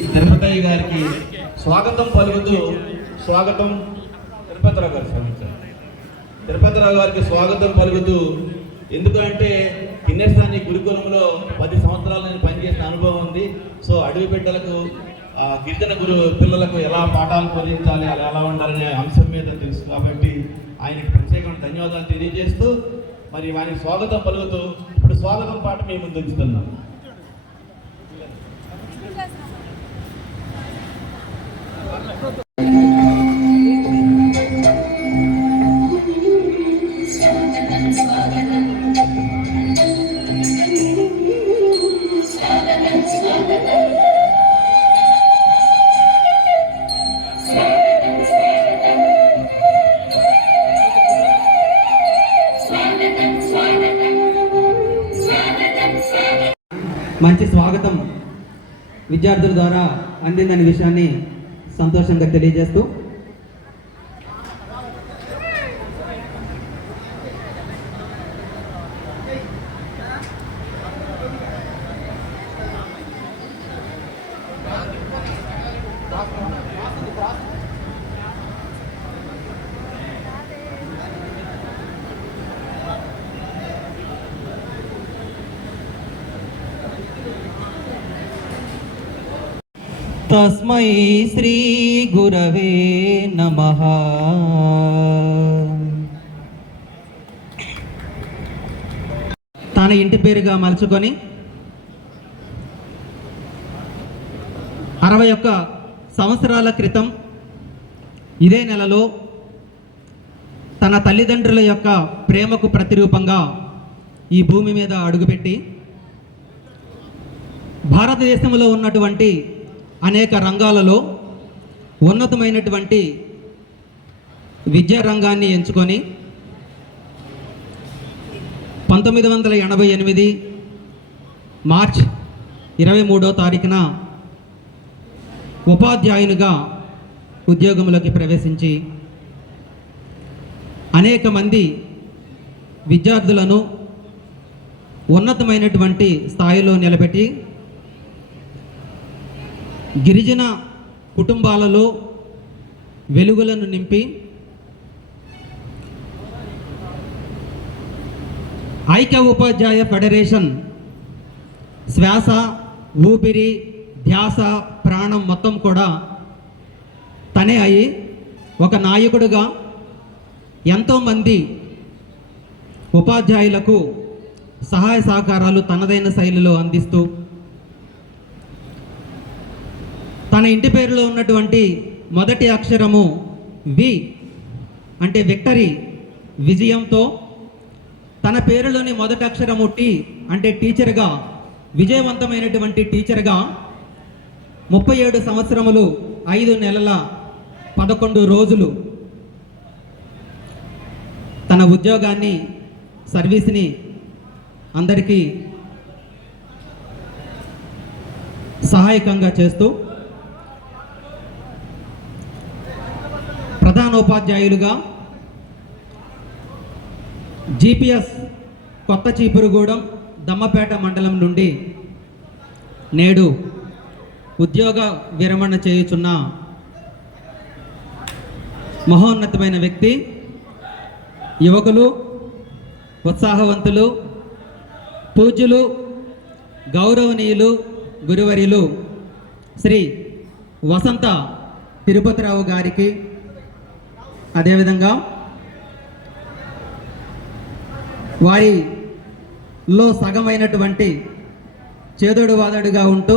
తిరుపతయ్య గారికి స్వాగతం పలుకుతూ తిరుపతిరావు గారికి స్వాగతం పలుకుతూ, ఎందుకంటే కిన్నెరసాని గురుకులంలో 10 సంవత్సరాలు నేను పనిచేసిన అనుభవం ఉంది. సో అడవి బిడ్డలకు గిరిజన పిల్లలకు ఎలా పాఠాలు బోధించాలి, అలా ఎలా ఉండాలనే అంశం మీద తెలుసు కాబట్టి ఆయనకి ప్రత్యేకమైన ధన్యవాదాలు తెలియజేస్తూ మరి ఆయనకి స్వాగతం పలుకుతూ ఇప్పుడు స్వాగతం పాట మేము ముందు ఉంచుతున్నాం. మంచి స్వాగతం విద్యార్థుల ద్వారా అందిందనే విషయాన్ని సంతోషంగా తెలియజేస్తూ తస్మై శ్రీ గురవే నమః. తన ఇంటి పేరుగా మలుచుకొని 61 సంవత్సరాల క్రితం ఇదే నెలలో తన తల్లిదండ్రుల యొక్క ప్రేమకు ప్రతిరూపంగా ఈ భూమి మీద అడుగుపెట్టి భారతదేశంలో ఉన్నటువంటి అనేక రంగాలలో ఉన్నతమైనటువంటి విద్యా రంగాన్ని ఎంచుకొని 1988 మార్చ్ 23వ తారీఖున ఉపాధ్యాయునిగా ఉద్యోగంలోకి ప్రవేశించి అనేక మంది విద్యార్థులను ఉన్నతమైనటువంటి స్థాయిలో నిలబెట్టి గిరిజన కుటుంబాలలో వెలుగులను నింపి ఐక్య ఉపాధ్యాయ ఫెడరేషన్ శ్వాస ఊపిరి ధ్యాస ప్రాణం మొత్తం కూడా తనే అయి ఒక నాయకుడిగా ఎంతోమంది ఉపాధ్యాయులకు సహాయ సహకారాలు తనదైన శైలిలో అందిస్తూ తన ఇంటి పేరులో ఉన్నటువంటి మొదటి అక్షరము వి అంటే విక్టరీ విజయంతో, తన పేరులోని మొదటి అక్షరము టీ అంటే టీచర్గా విజయవంతమైనటువంటి టీచర్గా 37 సంవత్సరములు 5 నెలల 11 రోజులు తన ఉద్యోగాన్ని సర్వీస్ని అందరికీ సహాయకంగా చేస్తూ ప్రధానోపాధ్యాయులుగా జిపిఎస్ కొత్త చీపురుగూడెం దమ్మపేట మండలం నుండి నేడు ఉద్యోగ విరమణ చేయుచున్న మహోన్నతమైన వ్యక్తి, యువకులు, ఉత్సాహవంతులు, పూజ్యులు, గౌరవనీయులు, గురువర్యులు శ్రీ వసంత తిరుపతిరావు గారికి, అదేవిధంగా వారిలో సగమైనటువంటి చేదోడు వాదోడుగా ఉంటూ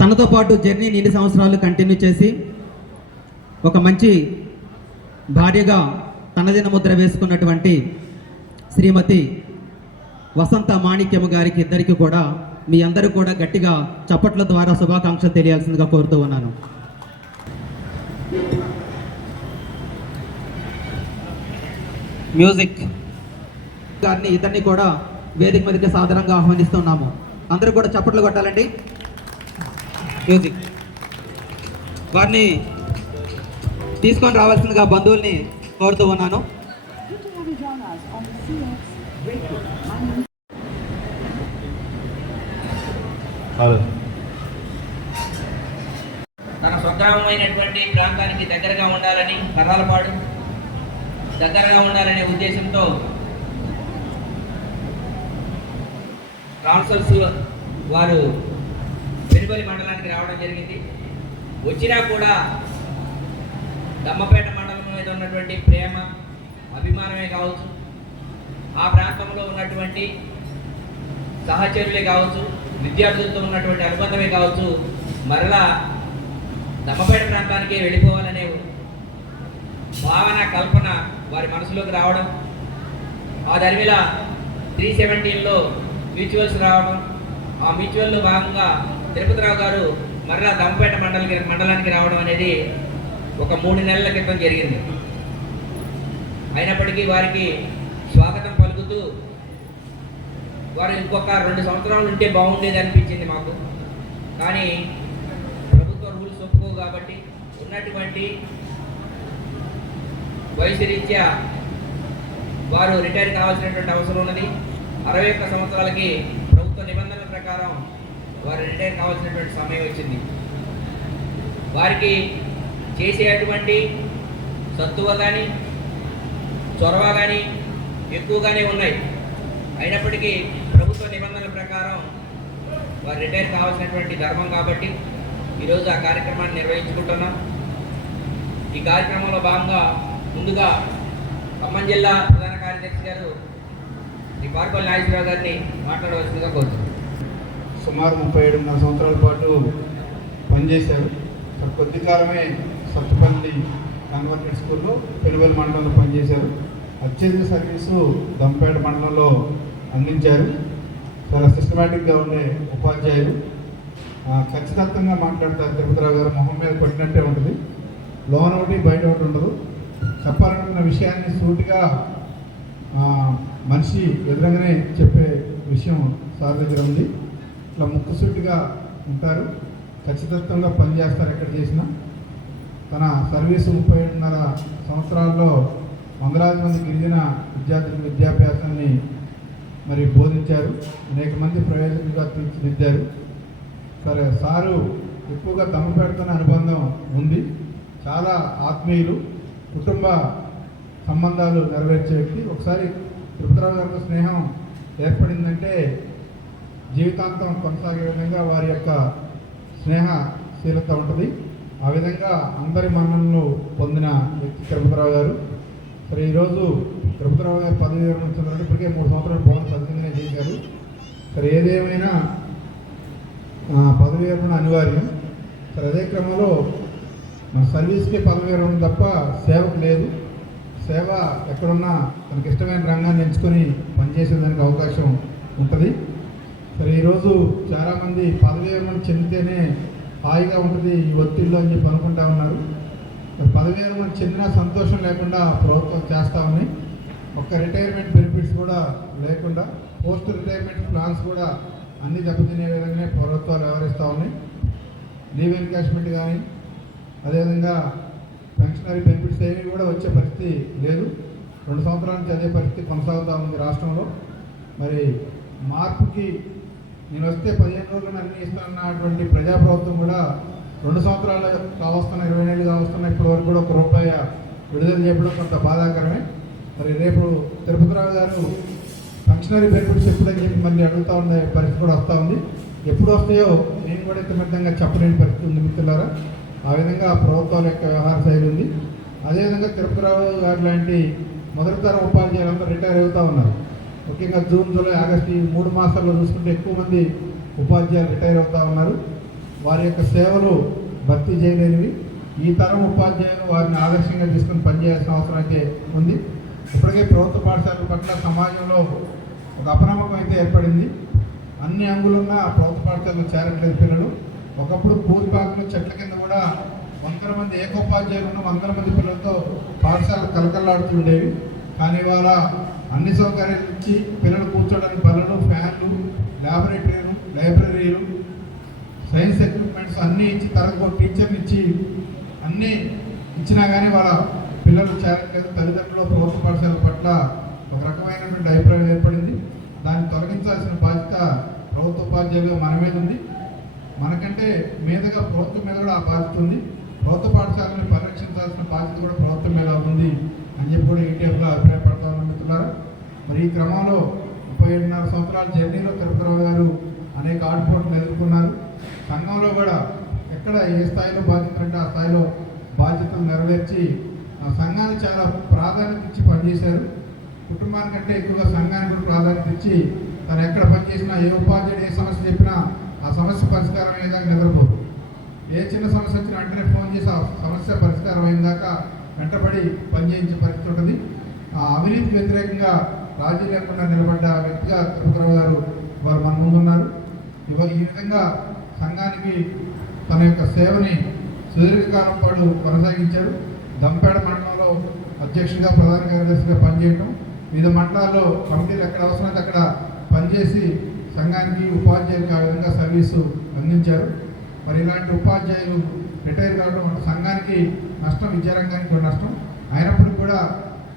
తనతో పాటు జర్నీని ఇన్ని సంవత్సరాలు కంటిన్యూ చేసి ఒక మంచి భార్యగా తనదిన ముద్ర వేసుకున్నటువంటి శ్రీమతి వసంత మాణిక్యము గారికి ఇద్దరికి కూడా మీ అందరూ కూడా గట్టిగా చప్పట్ల ద్వారా శుభాకాంక్షలు తెలియాల్సిందిగా కోరుతూ ఉన్నాను. మ్యూజిక్ గారిని ఇద్దరిని కూడా వేదిక మీదకి సాధారణంగా ఆహ్వానిస్తున్నాము. అందరూ కూడా చప్పట్లు కొట్టాలండి. మ్యూజిక్ వారిని తీసుకొని రావాల్సిందిగా బంధువుల్ని కోరుతూ ఉన్నాను. ఉన్నతమైనటువంటి ప్రాంతానికి దగ్గరగా ఉండాలని, కర్రాలపాడు దగ్గరగా ఉండాలనే ఉద్దేశంతో కౌన్సిల్స్ వారు పెనుబలి మండలానికి రావడం జరిగింది. వచ్చినా కూడా దమ్మపేట మండలం మీద ఉన్నటువంటి ప్రేమ, అభిమానమే కావచ్చు, ఆ ప్రాంతంలో ఉన్నటువంటి సహచరులే కావచ్చు, విద్యార్థులతో ఉన్నటువంటి అనుబంధమే కావచ్చు, మరలా దమ్మపేట ప్రాంతానికే వెళ్ళిపోవాలనే భావన, కల్పన వారి మనసులోకి రావడం, ఆ దరిమిల 317లో మ్యూచువల్స్ రావడం, ఆ మ్యూచువల్లో భాగంగా తిరుపతిరావు గారు మరలా దమ్మపేట మండలానికి రావడం అనేది ఒక 3 నెలల క్రితం జరిగింది. అయినప్పటికీ వారికి స్వాగతం పలుకుతూ వారు ఇంకొక 2 సంవత్సరాలు ఉంటే బాగుండేది అనిపించింది మాకు. కానీ ప్రభుత్వ రూల్స్ ఒప్పుకోవు కాబట్టి ఉన్నటువంటి వయసు రీత్యా వారు రిటైర్ కావాల్సినటువంటి అవసరం ఉన్నది. 61 సంవత్సరాలకి ప్రభుత్వ నిబంధనల ప్రకారం వారు రిటైర్ కావాల్సినటువంటి సమయం వచ్చింది. వారికి చేసేటువంటి సత్తువ కానీ చొరవ కానీ ఎక్కువగానే ఉన్నాయి. అయినప్పటికీ ప్రభుత్వ నిబంధనల ప్రకారం వారు రిటైర్ కావాల్సినటువంటి ధర్మం కాబట్టి ఈరోజు ఆ కార్యక్రమాన్ని నిర్వహించుకుంటున్నాం. ఈ కార్యక్రమంలో భాగంగా ముందుగా ఖమ్మం జిల్లా ప్రధాన కార్యదర్శి గారు శ్రీ పార్పల్లి నాగేశ్వరరావు గారిని మాట్లాడవలసిందిగా కోరుతున్నాం. సుమారు 37.5 సంవత్సరాల పాటు పనిచేశారు. కొద్ది కాలమే సత్తుపల్లి కన్వర్టెడ్ స్కూల్లో పెనుబలి మండలంలో పనిచేశారు. అత్యధిక సర్వీసు దమ్మపేట మండలంలో అందించారు. చాలా సిస్టమేటిక్గా ఉండే ఉపాధ్యాయులు. ఖచ్చితంగా మాట్లాడతారు. తిరుపతిరావు గారు మొహం మీద పట్టినట్టే ఉంటుంది. లోన ఒకటి బయట ఒకటి ఉండదు. చెప్పాలనుకున్న విషయాన్ని సూటిగా మనిషి ఎదురుగానే చెప్పే విషయం సార్ దగ్గర ఉంది. ఇట్లా ముక్కుసూటిగా ఉంటారు. ఖచ్చితంగా పనిచేస్తారు ఎక్కడ చేసినా. తన సర్వీసు 37.5 సంవత్సరాల్లో వందలాది మంది గిరిజన విద్యార్థులకు విద్యాభ్యాసాన్ని మరి బోధించారు. అనేక మంది ప్రయోజకులుగా తీర్చిదిద్దారు. సరే, సారు ఎక్కువగా దమ్మపేటతోనే అనుబంధం ఉంది. చాలా ఆత్మీయులు, కుటుంబ సంబంధాలు నెరవేర్చే వ్యక్తి. ఒకసారి తిరుపతిరావు గారితో స్నేహం ఏర్పడిందంటే జీవితాంతం కొనసాగే విధంగా వారి యొక్క స్నేహశీలత ఉంటుంది. ఆ విధంగా అందరి మన్ననలు పొందిన వ్యక్తి తిరుపతిరావు గారు. సరే, ఈరోజు తిరుపతిరావు గారు పదవి విరమణ వచ్చిందంటే ఇప్పటికే 3 సంవత్సరాలు బోనస్ అధికంగానే చేశారు. సరే, ఏదేమైనా పదవి విరమణ అనివార్యం. సరే, అదే క్రమంలో మన సర్వీస్కే పదవి విరమణ తప్ప సేవకు లేదు. సేవ ఎక్కడున్నా తనకి ఇష్టమైన రంగాన్ని ఎంచుకొని పనిచేసేదానికి అవకాశం ఉంటుంది. సరే, ఈరోజు చాలామంది పదవి విరమణ చెందితేనే హాయిగా ఉంటుంది ఈ ఒత్తిడిలో అని చెప్పి అనుకుంటా ఉన్నారు. పదవి విరమణ చెందిన సంతోషం లేకుండా ప్రభుత్వం చేస్తూ ఉన్నాయి. ఒక్క రిటైర్మెంట్ బెనిఫిట్స్ కూడా లేకుండా పోస్ట్ రిటైర్మెంట్ ప్లాన్స్ కూడా అన్ని దెబ్బతినే విధంగానే ప్రభుత్వాలు వ్యవహరిస్తూ ఉన్నాయి. లీవ్ ఎన్కాష్మెంట్ కానీ అదేవిధంగా పెన్షనరీ బెనిఫిట్స్ ఏమీ కూడా వచ్చే పరిస్థితి లేదు. 2 సంవత్సరాల నుంచి అదే పరిస్థితి కొనసాగుతూ ఉంది రాష్ట్రంలో. మరి మార్పుకి నేను వస్తే 15 రోజులను అన్ని ఇస్తున్నటువంటి ప్రజాప్రభుత్వం కూడా 2 సంవత్సరాలు కావస్తున్న 20 నెలలు కావస్తున్న ఇప్పటి వరకు కూడా ₹1 విడుదల చేయడం కొంత బాధాకరమే. మరి రేపు తిరుపతిరావు గారు ఫంక్షనరీ బెనిఫిట్స్ ఎప్పుడని చెప్పి మళ్ళీ అడుగుతూ ఉండే పరిస్థితి కూడా వస్తూ ఉంది. ఎప్పుడు వస్తాయో నేను కూడా ఇంతమితంగా చెప్పలేని పరిస్థితి ఉంది మిత్రులారా. ఆ విధంగా ప్రభుత్వాల యొక్క వ్యవహార శైలి ఉంది. అదేవిధంగా తిరుపతిరావు గారు లాంటి మొదటి తరం ఉపాధ్యాయులందరూ రిటైర్ అవుతూ ఉన్నారు. ముఖ్యంగా జూన్, జూలై, ఆగస్టు ఈ 3 మాసాల్లో చూసుకుంటే ఎక్కువ మంది ఉపాధ్యాయులు రిటైర్ అవుతూ ఉన్నారు. వారి యొక్క సేవలు భర్తీ చేయలేనివి. ఈ తరం ఉపాధ్యాయులు వారిని ఆదర్శంగా తీసుకుని పనిచేయాల్సిన అవసరం అయితే ఉంది. ఇప్పటికే ప్రభుత్వ పాఠశాలల పట్ల సమాజంలో ఒక అపనమ్మకం అయితే ఏర్పడింది. అన్ని అంగులున్నా ప్రభుత్వ పాఠశాలలో చేరట్లేదు పిల్లలు. ఒకప్పుడు పూర్వీకులు చెట్ల కింద కూడా 100 మంది ఏకోపాధ్యాయులు ఉన్న 100 మంది పిల్లలతో పాఠశాలలు కలకల్లాడుతుండేవి. కానీ ఇవాళ అన్ని సౌకర్యాలు ఇచ్చి పిల్లలు కూర్చోడానికి బల్లలు, ఫ్యాన్లు, లైబ్రరీలు, సైన్స్ ఎక్విప్మెంట్స్ అన్నీ ఇచ్చి తనకు టీచర్లు ఇచ్చి అన్నీ ఇచ్చినా కానీ వాళ్ళ పిల్లలు చేరట్లేదు. తల్లిదండ్రులు ప్రభుత్వ పాఠశాలల పట్ల ఒక రకమైనటువంటి అభిప్రాయం ఏర్పడింది. దాన్ని తొలగించాల్సిన బాధ్యత ప్రభుత్వ ఉపాధ్యాయులుగా మన మీద ఉంది. మనకంటే మీదుగా ప్రభుత్వం మీద కూడా ఆ బాధ్యత ఉంది. ప్రభుత్వ పాఠశాలను పరిరక్షించాల్సిన బాధ్యత కూడా ప్రభుత్వం మీద ఉంది అని చెప్పి కూడా ఈటీఎఫ్లో అభిప్రాయపడతామని మిత్రులారా. మరి ఈ క్రమంలో 37.5 సంవత్సరాల జర్నీలో తిరుపతిరావు గారు అనేక ఆటుపోట్లు ఎదుర్కొన్నారు. సంఘంలో కూడా ఎక్కడ ఏ స్థాయిలో బాధ్యతలు అంటే ఆ స్థాయిలో బాధ్యతలు నెరవేర్చి ఆ సంఘానికి చాలా ప్రాధాన్యత ఇచ్చి పనిచేశారు. కుటుంబానికంటే ఎక్కువగా సంఘానికి కూడా ప్రాధాన్యత ఇచ్చి తను ఎక్కడ పనిచేసినా ఏ ఉపాధ్యాయుడు ఏ సమస్య చెప్పినా ఆ సమస్య పరిష్కారం అయ్యేదాకా నిద్రపోదు. ఏ చిన్న సమస్య వచ్చినా వెంటనే ఫోన్ చేసి ఆ సమస్య పరిష్కారం అయిందాకా వెంటబడి పనిచేయించే పరిస్థితి ఉంటుంది. ఆ అవినీతికి వ్యతిరేకంగా రాజీ లేకుండా నిలబడ్డ వ్యక్తిగా తిరుపతిరావు గారు వారు మన ముందున్నారు. ఈ విధంగా సంఘానికి తన యొక్క సేవని సుదీర్ఘకాలం పాటు కొనసాగించారు. దంపేడ మండలంలో అధ్యక్షుడిగా ప్రధాన కార్యదర్శిగా పనిచేయటం, వివిధ మండలాల్లో కమిటీలు ఎక్కడ అవసరమైతే అక్కడ పనిచేసి సంఘానికి ఉపాధ్యాయులకు ఆ విధంగా సర్వీసు అందించారు. మరి ఇలాంటి ఉపాధ్యాయులు రిటైర్ కావడం సంఘానికి నష్టం, విద్యారంగానికి నష్టం. అయినప్పటికీ కూడా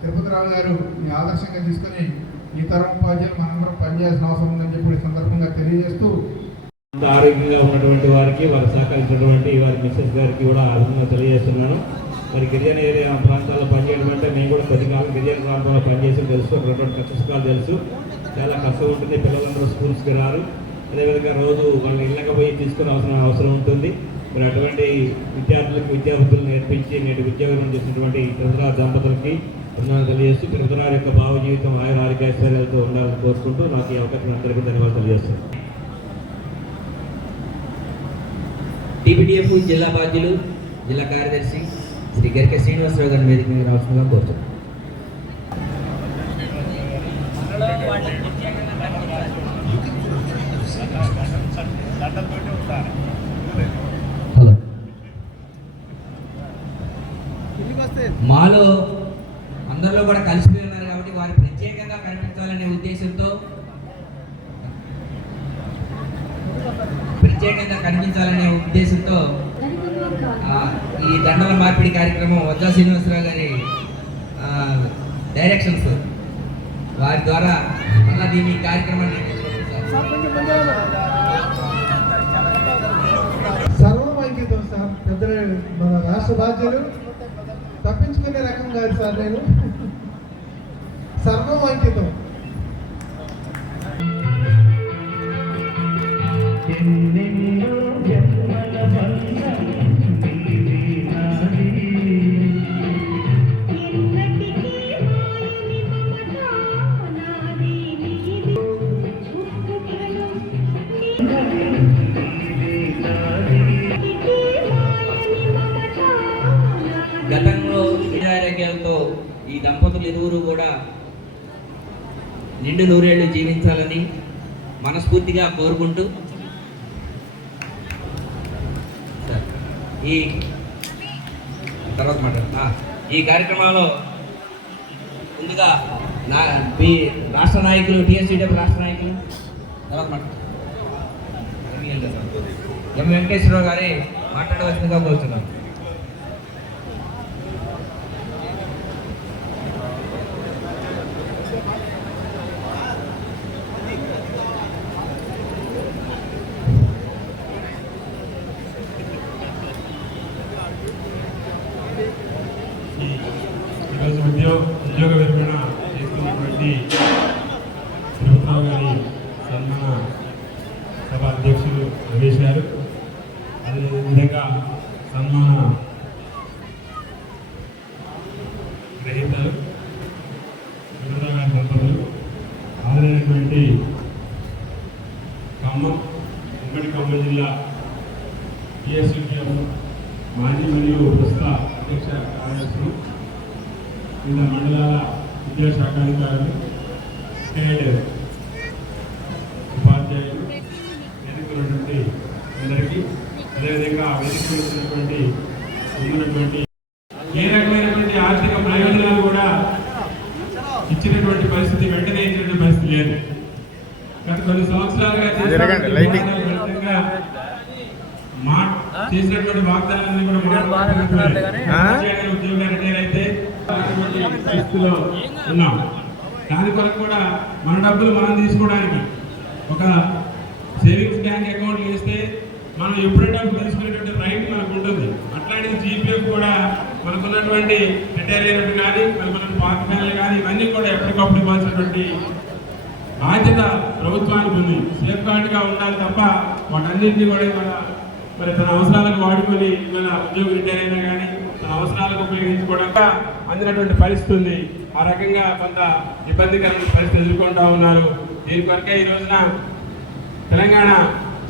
తిరుపతిరావు గారు మీ ఆదర్శంగా తీసుకొని ఈ తరం ఉపాధ్యాయులు మనందరం పనిచేయాల్సిన అవసరం ఉందని చెప్పి ఈ సందర్భంగా తెలియజేస్తూ ఆరోగ్యంగా ఉన్నటువంటి వారికి వారు సహకరించినటువంటి వారి మిస్సెస్ గారికి కూడా అభినందనలు తెలియజేస్తున్నాను. మరి గిరిజన ఏరియా ప్రాంతాల్లో పనిచేయడం అంటే నేను కూడా కొద్దికాలం గిరిజన ప్రాంతాల్లో పనిచేసి తెలుసు, అటువంటి కష్టాలు తెలుసు. చాలా కష్టం ఉంటుంది, పిల్లలందరూ స్కూల్స్కి రారు. అదేవిధంగా రోజు వాళ్ళ ఇళ్ళకి పోయి తీసుకుని అవసరం ఉంటుంది. మరి అటువంటి విద్యార్థులను నేర్పించి నేటి ఉద్యోగం చేసినటువంటి తిరుపతిరావు దంపతులకి అభినందనలు తెలియజేస్తూ తిరుపతిరావు యొక్క భావ జీవితం ఆయుర ఆరోగ్యైశ్వర్యాలతో ఉండాలని కోరుకుంటూ నాకు ఈ అవకాశం అందరికీ ధన్యవాదాలు తెలియజేస్తాను. టీపీటీఎఫ్ జిల్లా బాధ్యులు జిల్లా కార్యదర్శి శ్రీ గరిక శ్రీనివాసరావు గారిని వేదిక మీద రావాల్సిందిగా కోరుతున్నాను. మాలో అందరిలో కూడా కలిసిపోయి ఉన్నారు కాబట్టి వారి ప్రత్యేకంగా కనిపించాలనే ఉద్దేశంతో ఈ దండల మార్పిడి కార్యక్రమం వజ్రా శ్రీనివాసరావు గారి డైరెక్షన్స్ వారి ద్వారా మళ్ళా దీని కార్యక్రమాన్ని సర్వం అంకితం సార్. పెద్ద మన రాష్ట్ర బాధ్యులు తప్పించుకునే రకం కాదు సార్. నేను సర్వం అంకితం. గతంలో ఆరోగ్యాలతో ఈ దంపతులు ఇరువురు కూడా నిండు నూరేళ్లు జీవించాలని మనస్ఫూర్తిగా కోరుకుంటూ ఈ తర్వాత ఈ కార్యక్రమంలో ముందుగా మీ రాష్ట్ర నాయకులు టీఎస్సీడబ్ల్యూ రాష్ట్ర నాయకులు తర్వాత ఎం వెంకటేశ్వరరావు గారి మాట్లాడవలసిందిగా కోరుతున్నాను. ఈరోజు ఉద్యోగ విరమణ చేస్తున్నటువంటి తిరుపతిరావు గారి సన్మాన సభ అధ్యక్షులు రమేష్ గారు, అదేవిధంగా సన్మాన గ్రహీతలు తిరుపతిరావు గారి దంపతులు, హాజరైనటువంటి ఉమ్మడి ఖమ్మం జిల్లా టీఎస్సీడబ్ల్యూ మాజీ మరియు ప్రస్తుత అధ్యక్ష కార్యదర్శులు, వివిధ మండలాల విద్యాశాఖాధికారులు, స్టేట్ ఉపాధ్యాయులు, వేదికలున్నటువంటి అందరికీ, అదేవిధంగా వేదికలున్నటువంటి ఏ రకమైనటువంటి ఆర్థిక ప్రయోజనాలు కూడా ఇచ్చినటువంటి పరిస్థితి, వెంటనే ఇచ్చినటువంటి పరిస్థితి లేదు. గత కొన్ని సంవత్సరాలుగా చేసినటువంటి వాగ్దానాన్ని కూడా ఉద్యోగం రిటైర్ అయితే పరిస్థితిలో ఉన్నాం. దాని కొరకు కూడా మన డబ్బులు మనం తీసుకోవడానికి ఒక సేవింగ్స్ బ్యాంక్ అకౌంట్లు వేస్తే మనం ఎప్పుడైనా తీసుకునేటువంటి రైట్ మనకు ఉంటుంది. అట్లాంటిది జీపీఎఫ్ కూడా మనకున్నటువంటి రిటైర్ అయినట్టు కానీ మనకున్న పాత్రలు కానీ ఇవన్నీ కూడా ఎప్పటికప్పుడు ఇవ్వాల్సినటువంటి బాధ్యత ప్రభుత్వానికి ఉంది. సేఫ్ గార్డ్గా ఉండాలి తప్ప వాటన్నింటినీ కూడా మరి తన అవసరాలకు వాడుకొని ఇవాళ ఉద్యోగం రిటైర్ అయినా కానీ తన అవసరాలకు ఉపయోగించుకోవడంగా అందినటువంటి పరిస్థితి ఉంది. ఆ రకంగా కొంత ఇబ్బందికరమైన పరిస్థితి ఎదుర్కొంటూ ఉన్నారు. దీని కొరకే ఈ రోజున తెలంగాణ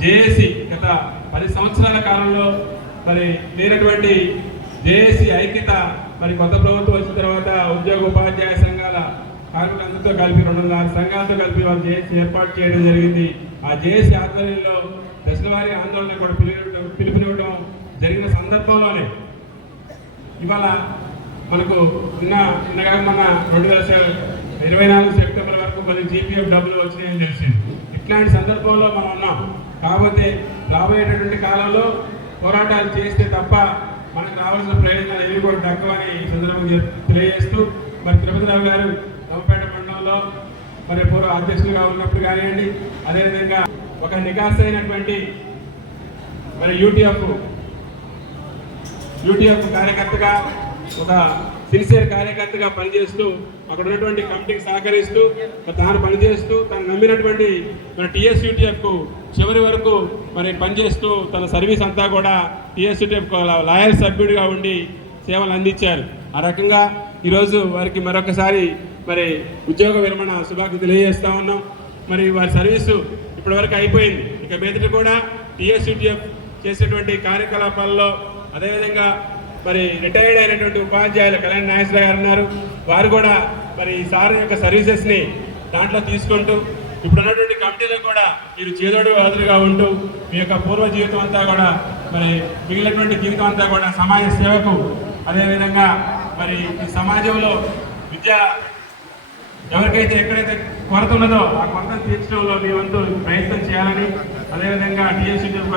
జేఏసీ గత 10 సంవత్సరాల కాలంలో మరి లేనటువంటి జేఏసీ ఐక్యత మరి కొత్త ప్రభుత్వం వచ్చిన తర్వాత ఉద్యోగ ఉపాధ్యాయ సంఘాల కార్మికులందరితో కలిపి 206 సంఘాలతో కలిపి వాళ్ళు జేఏసీ ఏర్పాటు చేయడం జరిగింది. ఆ జేఏసీ ఆధ్వర్యంలో దశలవారీ ఆందోళన కూడా పిలుపునివ్వడం జరిగిన సందర్భంలోనే ఇవాళ మనకు నిన్నగా మన 2024 సెప్టెంబర్ వరకు కొన్ని జీపీఎఫ్ డబ్బులు వచ్చినాయని తెలిసింది. ఇట్లాంటి సందర్భంలో మనం ఉన్నాం. కాకపోతే రాబోయేటటువంటి కాలంలో పోరాటాలు చేస్తే తప్ప మనకు రావాల్సిన ప్రయోజనాలు ఏవి కూడా దక్కవని ఈ సందర్భంగా తెలియజేస్తూ మరి తిరుపతిరావు గారు దమ్మపేట మండలంలో మరి పూర్వ అధ్యక్షులుగా ఉన్నప్పుడు కానివ్వండి, అదేవిధంగా ఒక నికాసైనటువంటి మరి యూటీఎఫ్ కార్యకర్తగా ఒక సిన్సియర్ కార్యకర్తగా పనిచేస్తూ అక్కడ ఉన్నటువంటి కమిటీకి సహకరిస్తూ తాను పనిచేస్తూ తను నమ్మినటువంటి మన టీఎస్యూటీఎఫ్కు చివరి వరకు మరి పనిచేస్తూ తన సర్వీస్ అంతా కూడా టీఎస్యూటీఎఫ్ లాయల్ సభ్యుడిగా ఉండి సేవలు అందించారు. ఆ రకంగా ఈరోజు వారికి మరొకసారి మరి ఉద్యోగ విరమణ శుభాకాంక్షలు తెలియజేస్తూ ఉన్నాం. మరి వారి సర్వీసు ఇప్పటివరకు అయిపోయింది. ఇక మీదట కూడా టీఎస్యూటీఎఫ్ చేసేటువంటి కార్యకలాపాల్లో అదేవిధంగా మరి రిటైర్డ్ అయినటువంటి ఉపాధ్యాయులు కళ్యాణ్ నాగేశ్వర గారు ఉన్నారు. వారు కూడా మరి సార్ యొక్క సర్వీసెస్ని దాంట్లో తీసుకుంటూ ఇప్పుడు ఉన్నటువంటి కమిటీలో కూడా మీరు చేదోడు వాదులుగా ఉంటూ మీ యొక్క పూర్వ జీవితం అంతా కూడా మరి మిగిలినటువంటి జీవితం అంతా కూడా సమాజ సేవకు అదేవిధంగా మరి ఈ సమాజంలో విద్య ఎవరికైతే ఎక్కడైతే కొరత ఉన్నదో ఆ కొరతను తీర్చడంలో మీ వంతు ప్రయత్నం చేయాలని అదేవిధంగా టీఎస్యూటీఎఫ్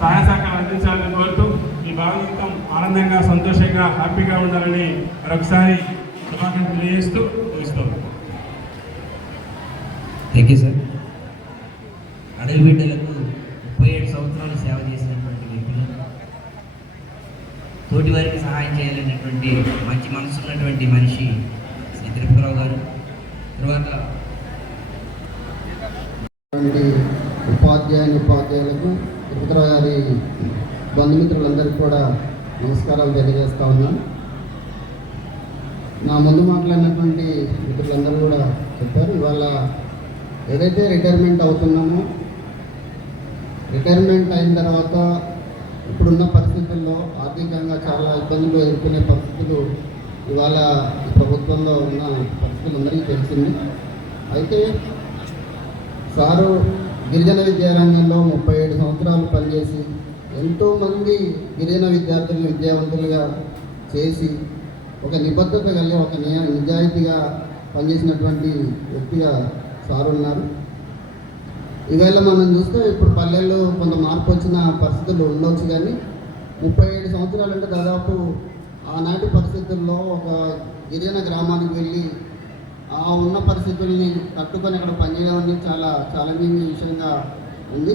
సహాయ సహకారాలు అందించాలని కోరుతూ ఈ భావజీవితం ఆనందంగా సంతోషంగా హ్యాపీగా ఉండాలని మరొకసారి శుభాకాంక్షలు తెలియజేస్తూ ముగిస్తాం. Thank you sir. అడవి బిడ్డలకు 37 సంవత్సరాలు సేవ చేసినటువంటి వ్యక్తులు, తోటి వారికి సహాయం చేయాలనేటువంటి మంచి మనసు ఉన్నటువంటి మనిషి శ్రీ తిరుపతిరావు గారు. తర్వాత ఉపాధ్యాయులకు తిరుపతిరావు గారి బంధుమిత్రులందరికీ కూడా నమస్కారాలు తెలియజేస్తా ఉన్నాను. నా ముందు మాట్లాడినటువంటి మిత్రులందరూ కూడా చెప్పారు. ఇవాళ ఏదైతే రిటైర్మెంట్ అవుతున్నామో, రిటైర్మెంట్ అయిన తర్వాత ఇప్పుడున్న పరిస్థితుల్లో ఆర్థికంగా చాలా ఇబ్బందులు ఎదుర్కొనే పరిస్థితులు ఇవాళ ఈ ప్రభుత్వంలో ఉన్న పరిస్థితులు అందరికీ తెలిసింది. అయితే సారు గిరిజన విద్యారంగంలో 37 సంవత్సరాలు పనిచేసి ఎంతోమంది గిరిజన విద్యార్థులను విద్యావంతులుగా చేసి ఒక నిబద్ధత కలిగి ఒక నిజాయితీగా పనిచేసినటువంటి వ్యక్తిగా సారు ఉన్నారు. ఈవేళ మనం చూస్తే ఇప్పుడు పల్లెల్లో కొంత మార్పు వచ్చిన పరిస్థితులు ఉండవచ్చు, కానీ 37 సంవత్సరాలు అంటే దాదాపు ఆనాటి పరిస్థితుల్లో ఒక గిరిజన గ్రామానికి వెళ్ళి ఆ ఉన్న పరిస్థితుల్ని తట్టుకొని అక్కడ పనిచేయడం అనేది చాలా ఛాలెంజింగ్ విషయంగా ఉంది.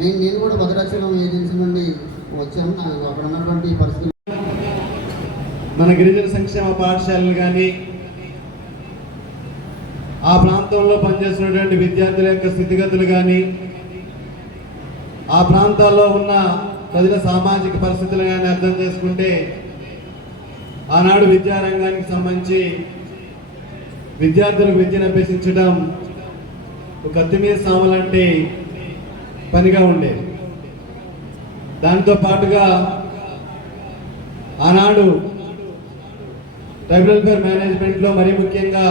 నేను కూడా భద్రాచలం ఏజెన్సీ నుండి వచ్చాను. అక్కడ ఉన్నటువంటి పరిస్థితులు మన గిరిజన సంక్షేమ పాఠశాలలు కానీ ఆ ప్రాంతంలో పనిచేస్తున్నటువంటి విద్యార్థుల యొక్క స్థితిగతులు కానీ ఆ ప్రాంతాల్లో ఉన్న ప్రజల సామాజిక పరిస్థితులు కానీ అర్థం చేసుకుంటే ఆనాడు విద్యారంగానికి సంబంధించి విద్యార్థులకు విద్యను అభ్యసించడం ఒక కత్తి మీద సామలాంటి పనిగా ఉండేది. దాంతో పాటుగా ఆనాడు ట్రైబల్ వెల్ఫేర్ మేనేజ్మెంట్లో మరీ ముఖ్యంగా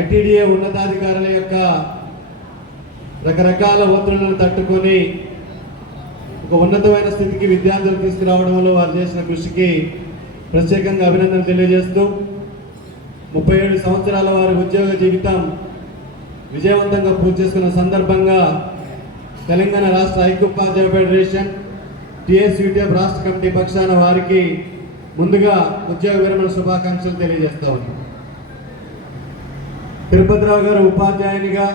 ఐటీడీఏ ఉన్నతాధికారుల యొక్క రకరకాల ఒత్తిళ్లను తట్టుకొని ఒక ఉన్నతమైన స్థితికి విద్యార్థులు తీసుకురావడంలో వారు చేసిన కృషికి ప్రత్యేకంగా అభినందనలు తెలియజేస్తూ 37 సంవత్సరాల వారి ఉద్యోగ జీవితం విజయవంతంగా పూర్తి చేసుకున్న సందర్భంగా తెలంగాణ రాష్ట్ర ఐక్యోపాధ్యాయ ఫెడరేషన్ టీఎస్యూటీఎఫ్ రాష్ట్ర కమిటీ పక్షాన వారికి ముందుగా ఉద్యోగ విరమణ శుభాకాంక్షలు తెలియజేస్తా ఉన్నాం. తిరుపతిరావు గారు ఉపాధ్యాయునిగా,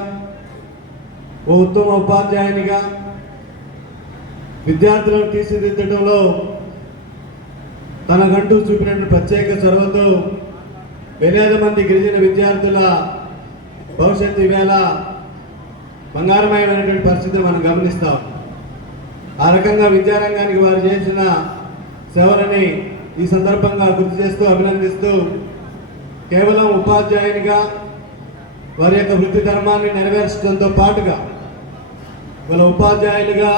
ఓ ఉత్తమ ఉపాధ్యాయునిగా విద్యార్థులను తీర్చిదిద్దడంలో తనకంటూ చూపినటువంటి ప్రత్యేక చొరవతో వేలాది మంది గిరిజన విద్యార్థుల భవిష్యత్తు ఈవేళ బంగారమయమైనటువంటి పరిస్థితిని మనం గమనిస్తాం. ఆ రకంగా విద్యారంగానికి వారు చేసిన సేవలని ఈ సందర్భంగా గుర్తు చేస్తూ అభినందిస్తూ, కేవలం ఉపాధ్యాయునిగా వారి యొక్క వృత్తి ధర్మాన్ని నెరవేర్చడంతో పాటుగా వాళ్ళ ఉపాధ్యాయులుగా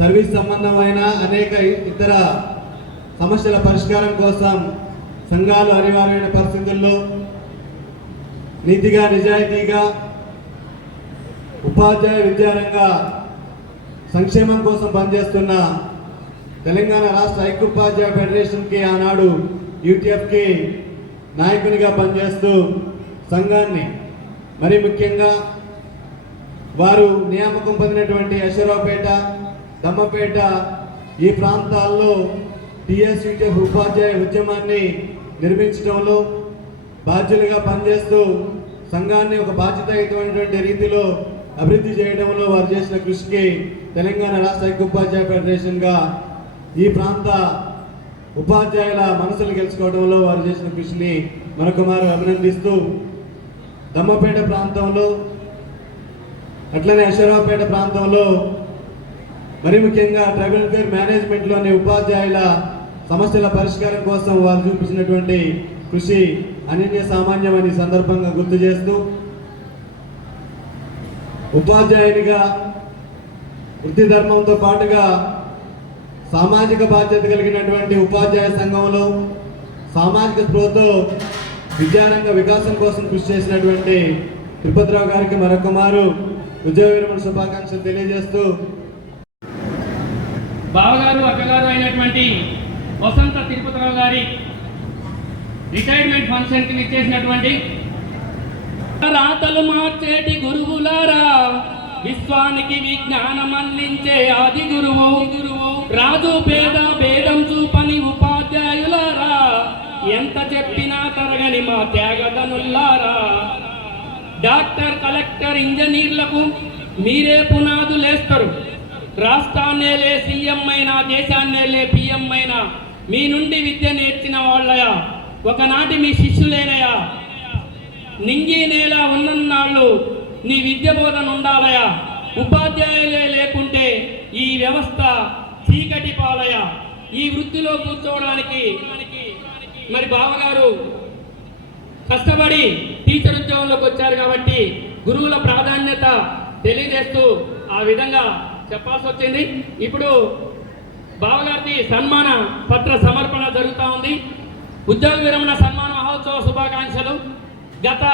సర్వీస్ సంబంధమైన అనేక ఇతర సమస్యల పరిష్కారం కోసం సంఘాలు అనివార్యమైన పరిస్థితుల్లో నీతిగా నిజాయితీగా ఉపాధ్యాయ విద్యారంగ సంక్షేమం కోసం పనిచేస్తున్న తెలంగాణ రాష్ట్ర ఐక్యోపాధ్యాయ ఫెడరేషన్కి ఆనాడు యూటీఎఫ్కి నాయకునిగా పనిచేస్తూ సంఘాన్ని, మరి ముఖ్యంగా వారు నియామకం పొందినటువంటి అశ్వరావుపేట, దమ్మపేట ఈ ప్రాంతాల్లో టీఎస్యూటీఎఫ్ ఉపాధ్యాయ ఉద్యమాన్ని నిర్మించడంలో బాధ్యులుగా పనిచేస్తూ సంఘాన్ని ఒక బాధ్యతాయుతమైనటువంటి రీతిలో అభివృద్ధి చేయడంలో వారు చేసిన కృషికి తెలంగాణ రాష్ట్ర ఐక్యోపాధ్యాయ ఫెడరేషన్గా ఈ ప్రాంత ఉపాధ్యాయుల మనసులు గెలుచుకోవడంలో వారు చేసిన కృషిని మరొకమారు అభినందిస్తూ, దమ్మపేట ప్రాంతంలో అట్లనే అశ్వరావుపేట ప్రాంతంలో మరి ముఖ్యంగా ట్రైబల్ వెల్ఫేర్ మేనేజ్మెంట్లోని ఉపాధ్యాయుల సమస్యల పరిష్కారం కోసం వారు చూపించినటువంటి కృషి అనన్య సామాన్యమని సందర్భంగా గుర్తు చేస్తూ, ఉపాధ్యాయునిగా వృత్తి ధర్మంతో పాటుగా సామాజిక బాధ్యత కలిగినటువంటి ఉపాధ్యాయ సంఘంలో సామాజిక స్పృహతో విద్యారంగ వికాసం కోసం కృషి చేసినటువంటి తిరుపతిరావు గారికి మరొక మారు ఉద్యోగ విరమణ శుభాకాంక్షలు తెలియజేస్తూ, బావగారు అక్కగారు అయినటువంటి వసంత తిరుపతిరావు గారి రిటైర్మెంట్ ఫంక్షన్కి ఇచ్చేసినటువంటి రాతలు మార్చేటి గురువులారా, విశ్వానికి విజ్ఞానం అందించే ఆది గురువు, రాజు పేద భేదం చూపని ఉపాధ్యాయులారా, ఎంత చెప్పినా తరగని మా త్యాగదనుల్లారా, డాక్టర్, కలెక్టర్, ఇంజనీర్లకు మీరే పునాదులేస్తారు. రాష్ట్రాన్నేలే సీఎం అయినా, దేశాన్నేలే పిఎం అయినా మీ నుండి విద్య నేర్చిన వాళ్ళయా, ఒకనాటి మీ శిష్యులేనయా. నింగి నేల ఉన్నన్నాళ్ళు నీ విద్య బోధన ఉండాలయా. ఉపాధ్యాయులే లేకుంటే ఈ వ్యవస్థ చీకటి పాలయా. ఈ వృత్తిలో కూర్చోవడానికి మరి బావగారు కష్టపడి టీచర్ ఉద్యోగంలోకి వచ్చారు కాబట్టి గురువుల ప్రాధాన్యత తెలియజేస్తూ ఆ విధంగా చెప్పాల్సి వచ్చింది. ఇప్పుడు బావగారికి సన్మాన పత్ర సమర్పణ జరుగుతూ ఉంది. ఉద్యోగ విరమణ సన్మాన మహోత్సవ శుభాకాంక్షలు. గత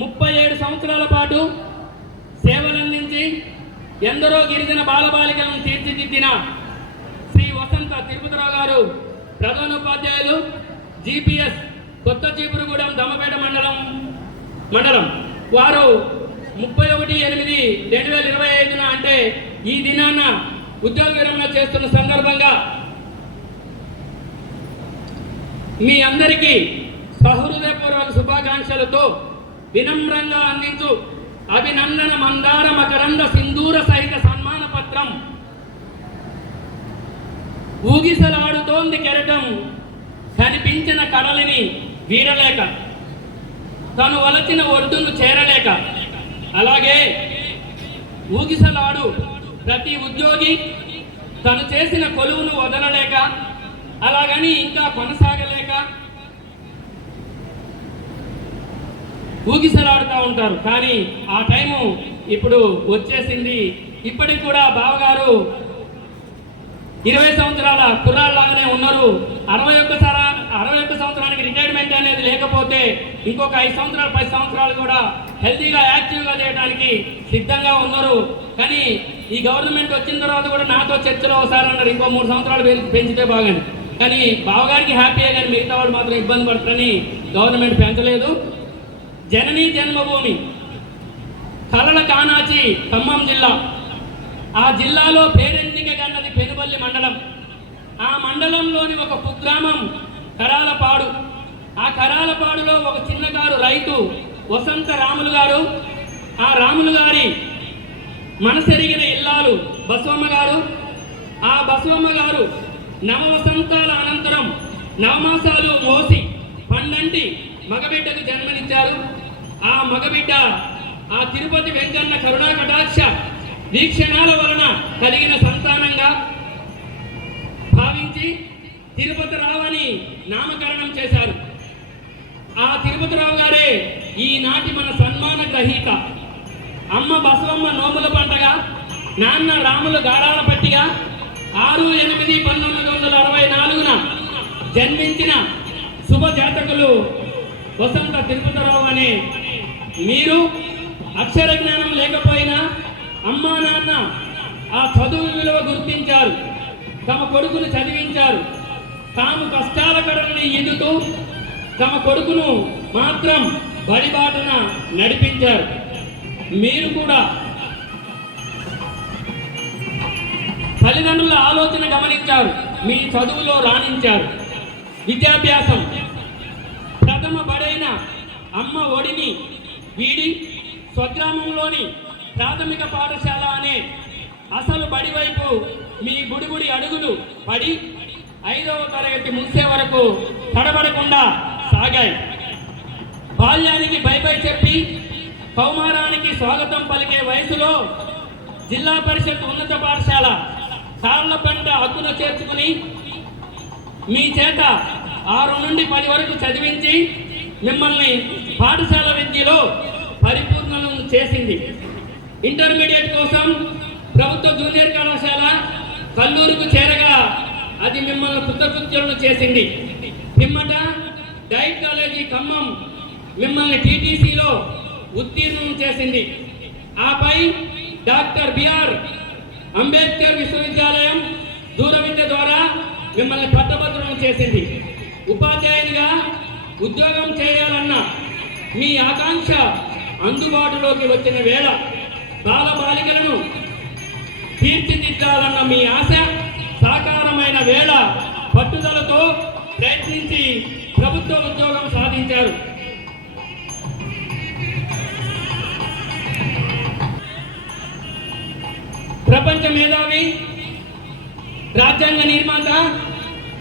37 సంవత్సరాల పాటు సేవలందించి ఎందరో గిరిజన బాలబాలికలను తీర్చిదిద్దిన శ్రీ వసంత తిరుపతిరావు గారు ప్రధానోపాధ్యాయులు, జిపిఎస్ కొత్త చీపురుగూడెం దమ్మపేట మండలం వారు 31/8/2025 అంటే ఈ దినాన ఉద్యోగ విరమణ చేస్తున్న సందర్భంగా మీ అందరికీ సహృదయపూర్వక శుభాకాంక్షలతో వినమ్రంగా అందించు అభినందన మందార మకరంద సింధూర సహిత సన్మాన పత్రం. ఊగిసలాడుతోంది కెరటం, కనిపించిన కడలిని వీరలేక, తను వలచిన ఒడ్డును చేరలేక. అలాగే ఊగిసలాడు ప్రతి ఉద్యోగి తను చేసిన కొలువును వదలలేక, అలాగని ఇంకా కొనసాగలేక ఊగిసలాడుతూ ఉంటారు. కానీ ఆ టైము ఇప్పుడు వచ్చేసింది. ఇప్పటికి కూడా బావగారు 20 సంవత్సరాల కుర్రాళ్ళలాగానే ఉన్నారు. 61 సంవత్సరానికి రిటైర్మెంట్ అనేది లేకపోతే ఇంకొక 5 సంవత్సరాలు 10 సంవత్సరాలు కూడా హెల్తీగా యాక్టివ్గా చేయడానికి సిద్ధంగా ఉన్నారు. కానీ ఈ గవర్నమెంట్ వచ్చిన తర్వాత కూడా నాతో చర్చలో ఒకసారి అన్నారు ఇంకో 3 సంవత్సరాలు పెంచితే బాగని. కానీ బావగారికి హ్యాపీయే, కానీ మిగతా వాళ్ళు మాత్రం ఇబ్బంది పడతారని గవర్నమెంట్ పెంచలేదు. జననీ జన్మభూమి కలల కానాచి ఖమ్మం జిల్లా. ఆ జిల్లాలో పేరెంటిక గన్నది పెనుబల్లి మండలం. ఆ మండలంలోని ఒక కుగ్రామం కరాలపాడు. ఆ కరాలపాడులో ఒక చిన్నకారు రైతు వసంత రాములు గారు. ఆ రాములు గారి మనసెరిగిన ఇల్లాలు బసవమ్మ గారు. ఆ బసవమ్మ గారు నవవసంతాల అనంతరం నవమాసాలు మోసి పన్నంటి మగబిడ్డకు జన్మనిచ్చారు. ఆ మగబిడ్డ ఆ తిరుపతి వెంకన్న కరుణా కటాక్ష వీక్షణాల వలన కలిగిన సంతానంగా భావించి తిరుపతి రావు అని నామకరణం చేశారు. ఆ తిరుపతి రావు గారే ఈనాటి మన సన్మాన గ్రహీత. అమ్మ బసవమ్మ నోముల పంటగా, నాన్న రాములు గారాల పట్టిగా 6/8/1964న జన్మించిన శుభ జాతకులు వసంత తిరుపతిరావు అనే మీరు అక్షర జ్ఞానం లేకపోయినా అమ్మా నాన్న ఆ చదువు విలువ గుర్తించారు. తమ కొడుకును చదివించారు. తాము కష్టాల కడలని ఈదుతూ తమ కొడుకును మాత్రం బడిబాటున నడిపించారు. మీరు కూడా తల్లిదండ్రుల ఆలోచన గమనించారు. మీ చదువులో రాణించారు. విద్యాభ్యాసం ప్రథమ బడైన అమ్మ ఒడిని వీడి స్వగ్రామంలోని ప్రాథమిక పాఠశాల అనే అసలు బడి వైపు మీ గుడిగుడి అడుగులు పడి 5వ తరగతి ముగిసే వరకు తడబడకుండా సాగాయి. బాల్యానికి బై చెప్పి కౌమారానికి స్వాగతం పలికే వయసులో జిల్లా పరిషత్ ఉన్నత పాఠశాల సార్లపంట హక్కును చేర్చుకుని మీ చేత 6 నుండి 10 వరకు చదివించి మిమ్మల్ని పాఠశాల విద్యలో పరిపూర్ణలను చేసింది. ఇంటర్మీడియట్ కోసం ప్రభుత్వ జూనియర్ కళాశాల కల్లూరుకు చేరగా అది మిమ్మల్ని కృతకృత్యులను చేసింది. పిమ్మట డైట్ కాలేజీ ఖమ్మం మిమ్మల్ని టీటీసీలో ఉత్తీర్ణం చేసింది. ఆపై డాక్టర్ బిఆర్ అంబేద్కర్ విశ్వవిద్యాలయం దూర విద్య ద్వారా మిమ్మల్ని పట్టభద్రులను చేసింది. ఉపాధ్యాయునిగా ఉద్యోగం చేయాలన్న మీ ఆకాంక్ష అందుబాటులోకి వచ్చిన వేళ బాలబాలికలను తీర్చిదిద్దాలన్న మీ ఆశ సాకారమైన వేళ పట్టుదలతో ప్రయత్నించి ప్రభుత్వ ఉద్యోగం సాధించారు. ప్రపంచ మేధావి, రాజ్యాంగ నిర్మాత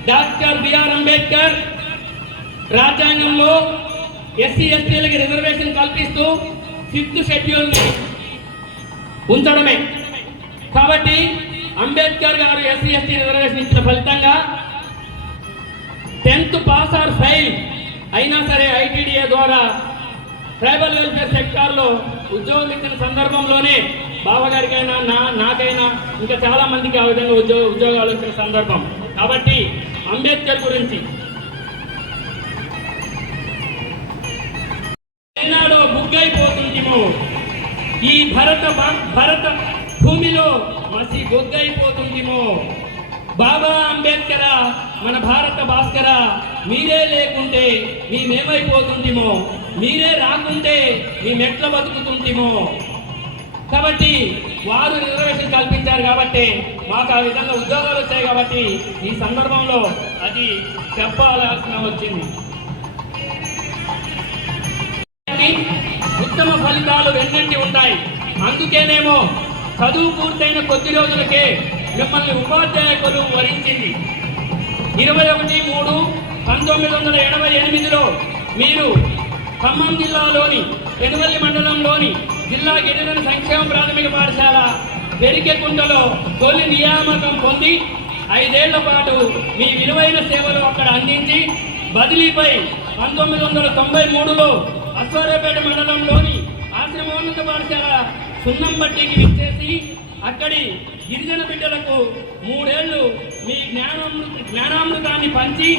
డాక్టర్ బిఆర్ అంబేద్కర్ రాజ్యాంగంలో ఎస్సీ ఎస్టీలకి రిజర్వేషన్ కల్పిస్తూ 5th షెడ్యూల్ని ఉంచడమే. కాబట్టి అంబేద్కర్ గారు ఎస్సీ ఎస్టీ రిజర్వేషన్ ఇచ్చిన ఫలితంగా 10th పాస్ ఆర్ ఫెయిల్ అయినా సరే ఐటీడీఏ ద్వారా ట్రైబల్ వెల్ఫేర్ సెక్టార్లో ఉద్యోగం ఇచ్చిన సందర్భంలోనే బావగారికైనా నాకైనా ఇంకా చాలా మందికి ఆ విధంగా ఉద్యోగాలు ఇచ్చిన సందర్భం. కాబట్టి అంబేద్కర్ గురించి ఏనాడో బుగ్గైపోతుంటిమో ఈ భరత భూమిలో మసి బొగ్గైపోతుంటిమో. బాబా అంబేద్కర్ మన భారత భాస్కర మీరే లేకుంటే మేమేమైపోతుంటిమో, మీరే రాకుంటే మేమెట్ల బతుకుతుంటిమో. కాబట్టి వారు రిజర్వేషన్ కల్పించారు కాబట్టి మాకు ఆ విధంగా ఉద్యోగాలు వచ్చాయి. కాబట్టి ఈ సందర్భంలో అది చెప్పాల్సిన వచ్చింది. ఉత్తమ ఫలితాలు వెన్నంటి ఉంటాయి. అందుకేనేమో చదువు పూర్తయిన కొద్ది రోజులకే మిమ్మల్ని ఉపాధ్యాయ కొలువు వరించింది. 21/3/1988లో మీరు ఖమ్మం జిల్లాలోని పెనువల్లి మండలంలోని జిల్లా గిరిజన సంక్షేమ ప్రాథమిక పాఠశాల పెరికెకుంటలో తొలి నియామకం పొంది 5 ఏళ్ల పాటు మీ విలువైన సేవలు అక్కడ అందించి బదిలీపై 1993లో అశ్వారావుపేట మండలంలోని ఆశ్రమోన్నత పాఠశాల సున్నంబట్టికి విచ్చేసి అక్కడి గిరిజన బిడ్డలకు 3 ఏళ్లు మీ జ్ఞానామృతాన్ని పంచి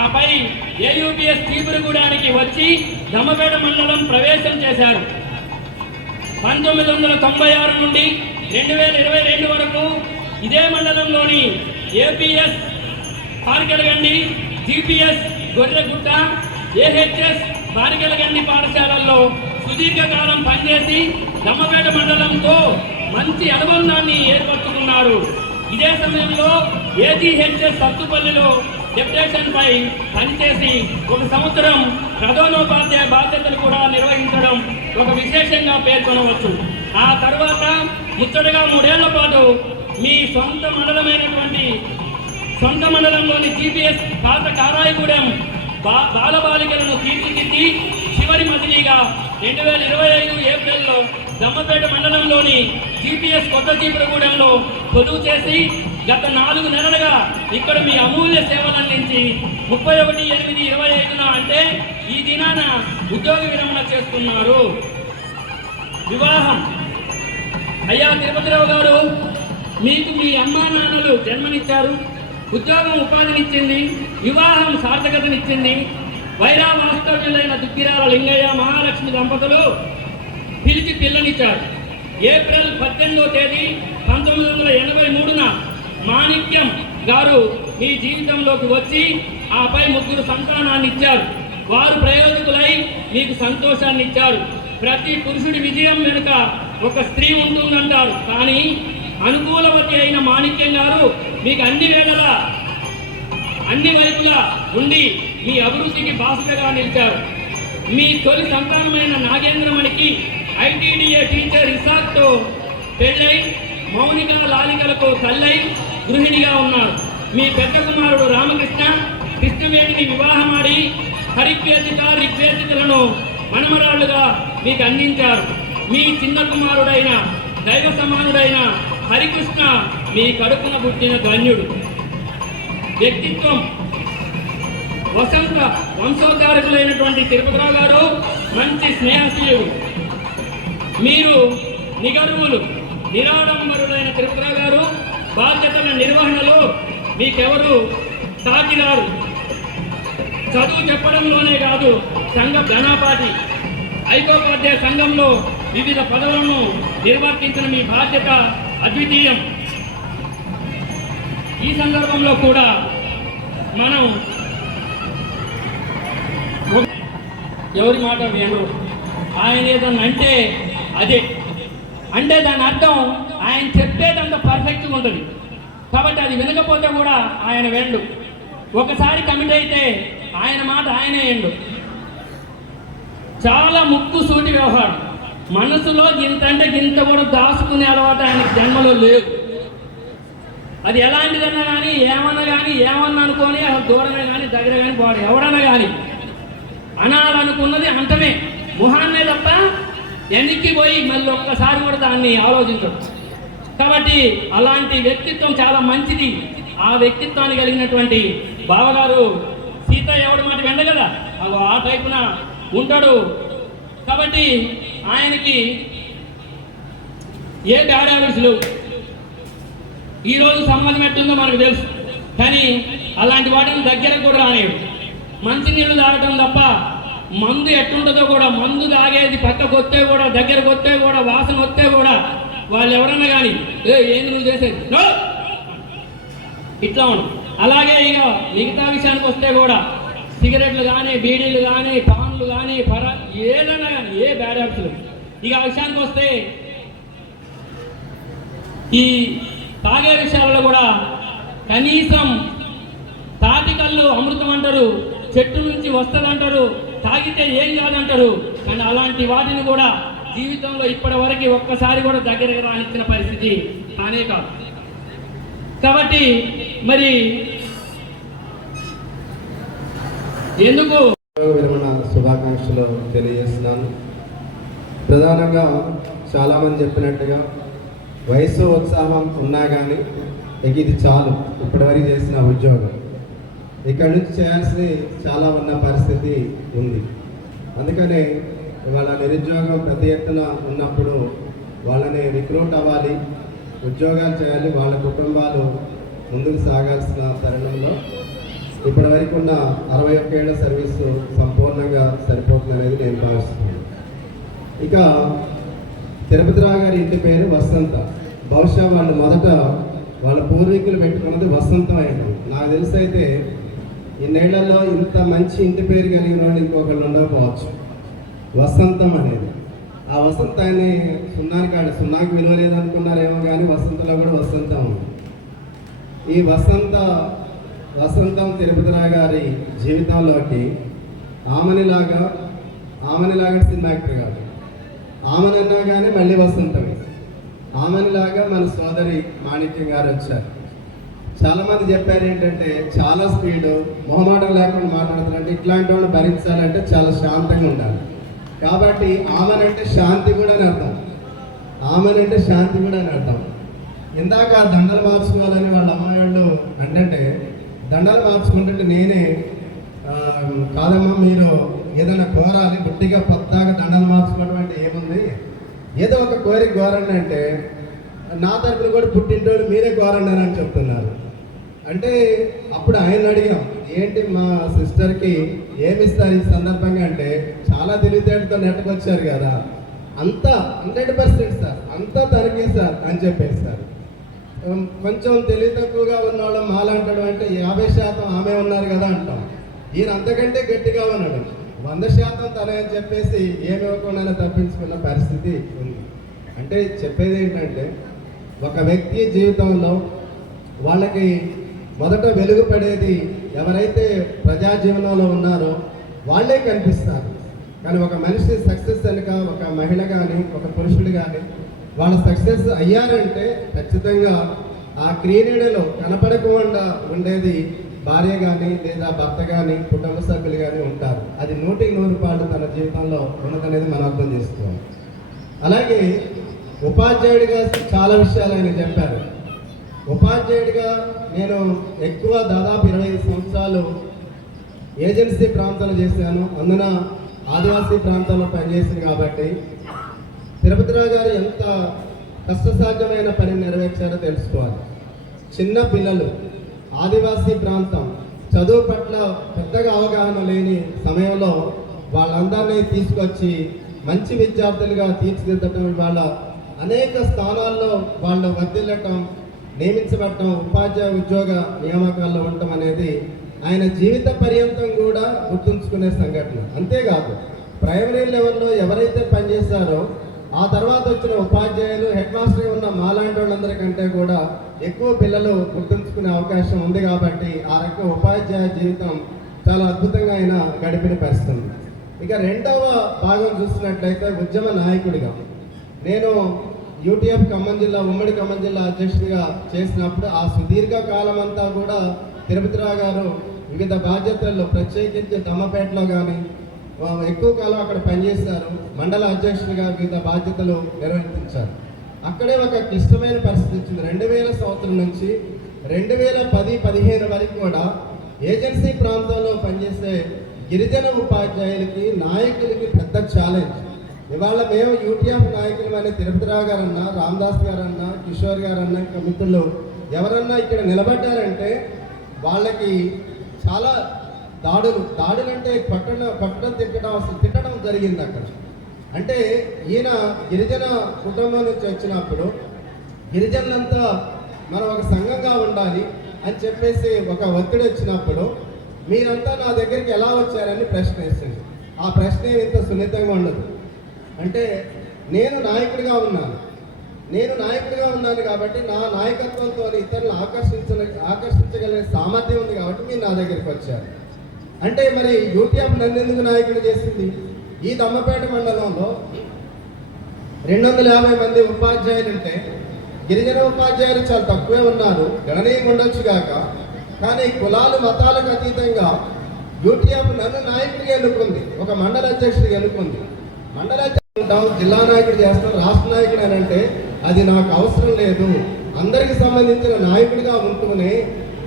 ఆపై ఏయూపీఎస్ చీపురుగూడానికి వచ్చి దమ్మపేట మండలం ప్రవేశం చేశారు. 1996 నుండి 2022 వరకు ఇదే మండలంలోని ఏపీఎస్ పారికెలగండి, జీపీఎస్ గొర్రెగుట్ట, ఏహెచ్ఎస్ పారికెలగండి పాఠశాలల్లో సుదీర్ఘకాలం పనిచేసి దమ్మపేట మండలంతో మంచి అనుబంధాన్ని ఏర్పరచుకున్నారు. ఇదే సమయంలో ఏజీహెచ్ఎస్ సత్తుపల్లిలో డెప్యుటేషన్ పై పనిచేసి 1 సంవత్సరం ప్రధానోపాధ్యాయ బాధ్యతలు కూడా నిర్వహించడం ఒక విశేషంగా పేర్కొనవచ్చు. ఆ తర్వాత ముచ్చటగా 3 ఏళ్ల పాటు మీ సొంత మండలంలోని GPS పాత కారాయిగూడెం బాలబాలికలను తీర్చిదిద్ది చివరి మజిలీగా 2025 ఏప్రిల్లో దమ్మపేట మండలంలోని GPS కొత్త చీపురగూడెంలో కొలువు చేసి గత 4 నెలలుగా ఇక్కడ మీ అమూల్య సేవలందించి 31/8/25న అంటే ఈ దినాన ఉద్యోగ విరమణ చేస్తున్నారు. వివాహం. అయ్యా తిరుపతిరావు గారు, మీకు మీ అమ్మా నాన్నలు జన్మనిచ్చారు, ఉద్యోగం ఉపాధినిచ్చింది, వివాహం సార్థకతనిచ్చింది. వైరా వాస్తవ్యులైన దుగ్గిరాల లింగయ్య మహాలక్ష్మి దంపతులు పిలిచి పిల్లనిచ్చారు. ఏప్రిల్ 18వ తేదీ 1983న మాణిక్యం గారు మీ జీవితంలోకి వచ్చి ఆపై 3 సంతానాన్ని ఇచ్చారు. వారు ప్రయోజకులై మీకు సంతోషాన్ని ఇచ్చారు. ప్రతి పురుషుడి విజయం వెనుక ఒక స్త్రీ ఉంటుందంటారు. కానీ అనుకూలవతి అయిన మాణిక్యం గారు మీకు అన్ని వేళలా అన్ని వైపులా ఉండి మీ అభివృద్ధికి బాసటగా నిలిచారు. మీ తొలి సంతానమైన నాగేంద్రమణికి ITDA టీచర్ ఇసాక్తో పెళ్ళై మౌనిక లాలికలకు తల్లై గృహిణిగా ఉన్నారు. మీ పెద్ద కుమారుడు రామకృష్ణ కృష్ణవేణిని వివాహమాడి హరిద్వేదిక ఋగ్వేదికలను మనమరాళ్లుగా మీకు అందించారు. మీ చిన్న కుమారుడైన దైవ సమానుడైన హరికృష్ణ మీ కడుపున పుట్టిన ధన్యుడు. వ్యక్తిత్వం. వసంత వంశోద్ధారకులైనటువంటి తిరుపతిరావు గారు మంచి స్నేహశీలుడు. మీరు నిగర్వులు, నిరాడంబరులైన తిరుపతిరావు గారు బాధ్యతల నిర్వహణలో మీకెవరు సాటిరారు. చదువు చెప్పడంలోనే కాదు, సంఘ ఘనాపాటి ఐకోపాధ్యాయ సంఘంలో వివిధ పదవులను నిర్వర్తించిన మీ బాధ్యత అద్వితీయం. ఈ సందర్భంలో కూడా మనం ఎవరి మాట వినరు. ఆయన ఏదన్నా అంటే అదే అంటే దాని అర్థం ఆయన చెప్పేదంత పర్ఫెక్ట్గా ఉంటుంది. కాబట్టి అది వినకపోతే కూడా ఆయన వెండు. ఒకసారి కమిట్ అయితే ఆయన మాట ఆయనే ఎండు. చాలా ముక్కు సూటి వ్యవహారం. మనసులో గింత అంటే గింత కూడా దాచుకునే అలవాటు ఆయనకి జన్మలో లేదు. అది ఎలాంటిదన్నా కానీ ఏమన్నా అనుకొని దూరమే కానీ దగ్గర కానీ పోడు. ఎవడన్నా కానీ అనాలనుకున్నది అంటమే మొహాన్నే తప్ప వెనక్కి పోయి మళ్ళీ ఒక్కసారి కూడా దాన్ని ఆలోచించడు. కాబట్టి అలాంటి వ్యక్తిత్వం చాలా మంచిది. ఆ వ్యక్తిత్వాన్ని కలిగినటువంటి బావగారు సీత ఎవడి మాట వెండ కదా ఆ టైపున ఉంటాడు. కాబట్టి ఆయనకి ఏ బ్యాడ్ హ్యాబిట్స్ లేవు. ఈరోజు సమాజం ఎట్టుందో మనకు తెలుసు, కానీ అలాంటి వాటిని దగ్గర కూడా రానేడు. మంచినీళ్ళు తాగటం తప్ప మందు ఎట్టుంటుందో కూడా, మందు తాగేది పక్కకు వస్తే కూడా, దగ్గరకు వస్తే కూడా, వాసన వస్తే కూడా వాళ్ళు ఎవరన్నా కానీ ఏంది నువ్వు చేసేది ఇట్లా ఉండు. అలాగే ఇక మిగతా విషయానికి వస్తే కూడా సిగరెట్లు కానీ, బీడీలు కానీ, పాన్లు కానీ, ఏదైనా కానీ ఏ బ్యాడ్ హ్యాబిట్స్. ఇక ఆ విషయానికి వస్తే ఈ తాగే విషయాల్లో కూడా కనీసం తాటికల్లు అమృతం అంటారు, చెట్టు నుంచి వస్తుంది అంటారు, తాగితే ఏం కాదంటారు. కానీ అలాంటి వాటిని కూడా జీవితంలో ఇప్పటి వరకు ఒక్కసారి కూడా దగ్గర రానిచ్చిన పరిస్థితి కానే కాదు. కాబట్టి మరి ఎందుకు విరమణ శుభాకాంక్షలు తెలియజేస్తున్నాను. ప్రధానంగా చాలామంది చెప్పినట్టుగా వయసు ఉత్సాహం ఉన్నా కానీ ఇది చాలు ఇప్పటివరకు చేసిన ఉద్యోగం. ఇక్కడ నుంచి చేయాల్సి చాలా ఉన్న పరిస్థితి ఉంది. అందుకనే ఇవాళ నిరుద్యోగం ప్రతి ఎత్తున ఉన్నప్పుడు వాళ్ళని రిక్రూట్ అవ్వాలి, ఉద్యోగాలు చేయాలి, వాళ్ళ కుటుంబాలు ముందుకు సాగాల్సిన తరుణంలో ఇప్పటి వరకు ఉన్న 61 ఏళ్ల సర్వీసు సంపూర్ణంగా సరిపోతుంది అనేది నేను భావిస్తున్నాను. ఇక తిరుపతిరావు గారి ఇంటి పేరు వసంత. బహుశా వాళ్ళు మొదట వాళ్ళ పూర్వీకులు పెట్టుకున్నది వసంతం అయ్యారు. నాకు తెలిసి అయితే ఇన్నేళ్లలో ఇంత మంచి ఇంటి పేరు కలిగిన వాళ్ళు ఇంకొకళ్ళు ఉండకపోవచ్చు. వసంతం అనేది ఆ వసంతాన్ని సున్నాకి విలువ లేదనుకున్నారేమో కానీ వసంతలో కూడా వసంతం ఉంది. ఈ వసంతం తిరుపతిరావు గారి జీవితంలోకి ఆమెనిలాగా సినిమా యాక్టర్ కాదు, ఆమెనన్నా కానీ మళ్ళీ వస్తుంటాం. ఆమెనిలాగా మన సోదరి మాణిక్యం గారు వచ్చారు. చాలామంది చెప్పారు ఏంటంటే చాలా స్పీడు, మొహమాటం లేకుండా మాట్లాడుతున్నారంటే ఇట్లాంటి వాళ్ళు భరించాలంటే చాలా శాంతంగా ఉండాలి. కాబట్టి ఆమెనంటే శాంతి కూడా అని అర్థం. ఆమెనంటే శాంతి కూడా అని అర్థం. ఇందాక దండలు మార్చుకోవాలని వాళ్ళ అమ్మాయిళ్ళు అంటే దండలు మార్చుకుంటుంటే నేనే కాదమ్మా మీరు ఏదైనా కోరాలి, గుట్టిగా పొద్దాగా దండలు మార్చుకోవడం అంటే ఏముంది, ఏదో ఒక కోరిక కోరండి అంటే నా తరపున కూడా పుట్టింటోళ్ళు మీరే కోరండి అని చెప్తున్నారు. అంటే అప్పుడు ఆయన అడిగాం, ఏంటి మా సిస్టర్కి ఏమిస్తారు ఈ సందర్భంగా అంటే చాలా తెలివితేటతో నెట్టకొచ్చారు కదా, అంతా 100% సార్, అంతా తనకి సార్ అని చెప్పేస్తారు. కొంచెం తెలివి తక్కువగా ఉన్నవాళ్ళం మాలాంటాడు అంటే 50% ఆమె ఉన్నారు కదా అంటాం. ఈయన అంతకంటే గట్టిగా ఉన్నాడు, 100% తనే అని చెప్పేసి ఏమివ్వకుండా తప్పించుకున్న పరిస్థితి ఉంది. అంటే చెప్పేది ఏంటంటే ఒక వ్యక్తి జీవితంలో వాళ్ళకి మొదట వెలుగు పడేది ఎవరైతే ప్రజా జీవనంలో ఉన్నారో వాళ్ళే కనిపిస్తారు. కానీ ఒక మనిషి సక్సెస్ కనుక ఒక మహిళ కానీ ఒక పురుషుడు కానీ వాళ్ళ సక్సెస్ అయ్యారంటే ఖచ్చితంగా ఆ క్రీడలో కనపడకుండా ఉండేది భార్య కానీ లేదా భర్త కానీ కుటుంబ సభ్యులు కానీ ఉంటారు. అది 100% తన జీవితంలో ఉన్నదనేది మనం అర్థం చేసుకోవాలి. అలాగే ఉపాధ్యాయుడిగా చాలా విషయాలు ఆయన చెప్పారు. ఉపాధ్యాయుడిగా నేను ఎక్కువ దాదాపు 25 సంవత్సరాలు ఏజెన్సీ ప్రాంతాలు చేశాను. అందున ఆదివాసీ ప్రాంతాల్లో పనిచేసింది కాబట్టి తిరుపతిరావు గారు ఎంత కష్టసాధ్యమైన పని నెరవేర్చారో తెలుసుకోవాలి. చిన్న పిల్లలు, ఆదివాసీ ప్రాంతం, చదువు పట్ల పెద్దగా అవగాహన లేని సమయంలో వాళ్ళందరినీ తీసుకొచ్చి మంచి విద్యార్థులుగా తీర్చిదిద్దటం, వాళ్ళ అనేక స్థానాల్లో వాళ్ళు వర్ధిల్లటం, నియమించబడటం, ఉపాధ్యాయ ఉద్యోగ నియామకాల్లో ఉండటం అనేది ఆయన జీవిత పర్యంతం కూడా గుర్తుంచుకునే సంఘటన. అంతేకాదు ప్రైమరీ లెవెల్లో ఎవరైతే పనిచేశారో ఆ తర్వాత వచ్చిన ఉపాధ్యాయులు, హెడ్ మాస్టర్గా ఉన్న మాలాంటి వాళ్ళందరికంటే కూడా ఎక్కువ పిల్లలు గుర్తుంచుకునే అవకాశం ఉంది. కాబట్టి ఆ రకం ఉపాధ్యాయ జీవితం చాలా అద్భుతంగా ఆయన గడిపిన పరిస్థితి. ఇక రెండవ భాగం చూసినట్లయితే ఉద్యమ నాయకుడిగా నేను యూటీఎఫ్ ఖమ్మం జిల్లా, ఉమ్మడి ఖమ్మం జిల్లా అధ్యక్షుడిగా చేసినప్పుడు ఆ సుదీర్ఘ కాలం అంతా కూడా తిరుపతిరావు గారు వివిధ బాధ్యతల్లో, ప్రత్యేకించి దమ్మపేటలో కానీ ఎక్కువ కాలం అక్కడ పనిచేశారు. మండల అధ్యక్షుడిగా వివిధ బాధ్యతలు నిర్వర్తించారు. అక్కడే ఒక క్లిష్టమైన పరిస్థితి వచ్చింది. 2000 సంవత్సరం నుంచి 2010-15 వరకు కూడా ఏజెన్సీ ప్రాంతంలో పనిచేసే గిరిజన ఉపాధ్యాయులకి, నాయకులకి పెద్ద ఛాలెంజ్. ఇవాళ మేము యూటీఎఫ్ నాయకులు అనే తిరుపతిరావు గారన్నా, రామదాస్ గారన్నా, కిషోర్ గారన్నా, ఇంకా మిత్రులు ఎవరన్నా ఇక్కడ నిలబడ్డారంటే వాళ్ళకి చాలా దాడులు అంటే పట్టడం తిట్టడం జరిగింది అక్కడ. అంటే ఈయన గిరిజన కుటుంబం నుంచి వచ్చినప్పుడు గిరిజనులంతా మనం ఒక సంఘంగా ఉండాలి అని చెప్పేసి ఒక ఒత్తిడి వచ్చినప్పుడు మీరంతా నా దగ్గరికి ఎలా వచ్చారని ప్రశ్న వేసింది. ఆ ప్రశ్న ఇంత సున్నితంగా ఉండదు. అంటే నేను నాయకుడిగా ఉన్నాను కాబట్టి నా నాయకత్వంతో ఇతరులను ఆకర్షించగలిగే సామర్థ్యం ఉంది కాబట్టి మీరు నా దగ్గరికి వచ్చారు. అంటే మరి యూటీఎఫ్ నన్ను ఎందుకు నాయకుడు చేసింది? ఈ దమ్మపేట మండలంలో 250 మంది ఉపాధ్యాయులు ఉంటే గిరిజన ఉపాధ్యాయులు చాలా తక్కువే ఉన్నారు, గణనీయంగా ఉండొచ్చు కాక. కానీ కులాలు మతాలకు అతీతంగా యూటీఎఫ్ నన్ను నాయకుడిగా ఎన్నుకుంది, ఒక మండల అధ్యక్షుడిగా ఎన్నుకుంది. మండల అధ్యక్షుడు జిల్లా నాయకుడు చేస్తాం, రాష్ట్ర నాయకుడు అని అంటే అది నాకు అవసరం లేదు. అందరికి సంబంధించిన నాయకుడిగా ఉంటూనే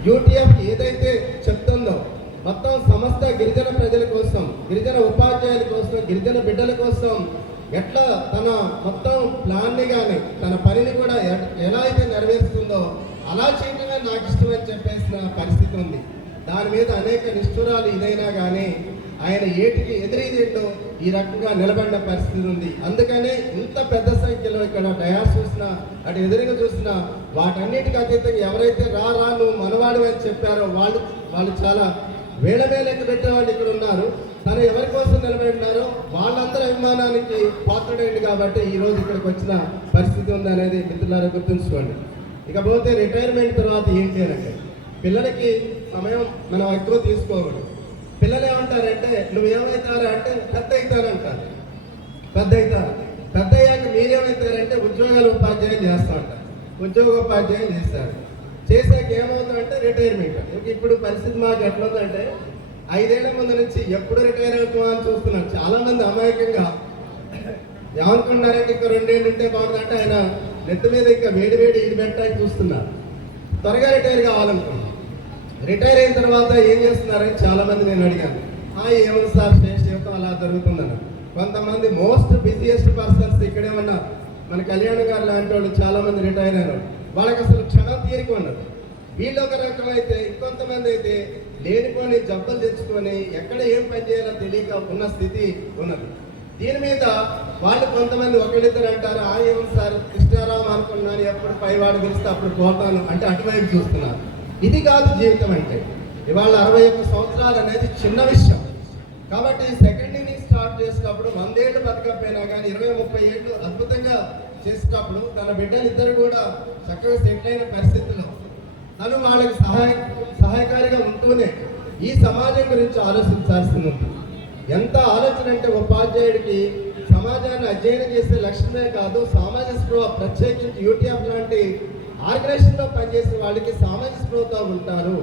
యూటీఎఫ్ ఏదైతే చెప్తుందో మొత్తం సమస్త గిరిజన ప్రజల కోసం, గిరిజన ఉపాధ్యాయుల కోసం, గిరిజన బిడ్డల కోసం ఎట్లా తన మొత్తం ప్లాన్ని కానీ తన పనిని కూడా ఎలా అయితే నెరవేరుస్తుందో అలా చేయడమే నాకు ఇష్టమని చెప్పేసిన పరిస్థితి ఉంది. దాని మీద అనేక నిష్ఠురాలు ఇదైనా కానీ ఆయన ఏటికి ఎదురీదేంటో ఈ రకంగా నిలబడిన పరిస్థితి ఉంది. అందుకనే ఇంత పెద్ద సంఖ్యలో ఇక్కడ డయాస్ చూసినా, అటు ఎదురుగా చూసినా వాటన్నిటికీ అతీతంగా ఎవరైతే రా నువ్వు మనవాడు అని చెప్పారో వాళ్ళు చాలా వేల లెక్క పెట్టే వాళ్ళు ఇక్కడ ఉన్నారు. తను ఎవరి కోసం నిలబడినారో వాళ్ళందరి అభిమానానికి పాత్రుడైంది కాబట్టి ఈరోజు ఇక్కడికి వచ్చిన పరిస్థితి ఉంది అనేది మిత్రులారా గుర్తుంచుకోండి. ఇకపోతే రిటైర్మెంట్ తర్వాత ఏంటి అంటే పిల్లలకి సమయం మనం ఎక్కువ తీసుకోకూడదు. పిల్లలు ఏమంటారంటే నువ్వు ఏమవుతారా అంటే పెద్ద అవుతారంటారు. పెద్ద అయ్యాక మీరేమవుతారంటే ఉపాధ్యాయులు చేస్తూ ఉంటారు, ఉద్యోగోపాధ్యాయులు చేస్తారు. చేసాక ఏమవుతుందంటే రిటైర్మెంట్. ఇప్పుడు పరిస్థితి మాకు ఎట్లుందంటే 5 ఏళ్ల ముందు నుంచి ఎప్పుడు రిటైర్ అవుతామా అని చూస్తున్నాం. చాలామంది అమాయకంగా ఏమనుకుంటున్నారంటే ఇంకా 2 ఏళ్ళు ఉంటే బాగుందంటే ఆయన నెత్తి మీద ఇంకా వేడి ఇది పెట్టడానికి చూస్తున్నారు. త్వరగా రిటైర్ కావాలనుకున్నాం. రిటైర్ అయిన తర్వాత ఏం చేస్తున్నారని చాలామంది నేను అడిగాను. ఏమన్నా సార్ శ్రేష్ఠ జీవితం అలా జరుగుతుందని. కొంతమంది మోస్ట్ బిజియెస్ట్ పర్సన్స్ ఇక్కడే ఉన్న మన కళ్యాణ్ గారు లాంటి వాళ్ళు చాలామంది రిటైర్ అయినారు. వాళ్ళకి అసలు క్షణం తీరిక ఉండదు. వీళ్ళు ఒక రకం అయితే, ఇంకొంతమంది అయితే లేనిపోని జబ్బలు తెచ్చుకొని ఎక్కడ ఏం పని చేయాలో తెలియక ఉన్న స్థితి ఉన్నది. దీని మీద వాళ్ళు కొంతమంది ఒకళ్ళిద్దరు అంటారు, ఏమన్నా సార్ కృష్ణారావు అనుకున్నాను, ఎప్పుడు పైవాడు పిలిస్తే అప్పుడు పోతాను అంటే అటువైపు చూస్తున్నారు. ఇది కాదు జీవితం అంటే. ఇవాళ 61 సంవత్సరాలు అనేది చిన్న విషయం. కాబట్టి సెకండ్ ఇన్నింగ్ స్టార్ట్ చేసినప్పుడు 100 ఏళ్ళు బతకపోయినా కానీ 20-30 ఏళ్ళు అద్భుతంగా చేసినప్పుడు తన బిడ్డలు ఇద్దరు కూడా చక్కగా సెటిల్ అయిన పరిస్థితుల్లో తను వాళ్ళకి సహాయకారిగా ఉంటూనే ఈ సమాజం గురించి ఆలోచించాల్సి ఉంది. ఎంత ఆలోచన అంటే ఉపాధ్యాయుడికి సమాజాన్ని అధ్యయనం చేసే లక్ష్యమే కాదు, సామాజిక స్పృహ, ప్రత్యేకించి యూటీఎఫ్ లాంటి ఆర్గనైజేషన్లో పనిచేసే వాళ్ళకి సామాజిక స్పృహతో ఉంటారు.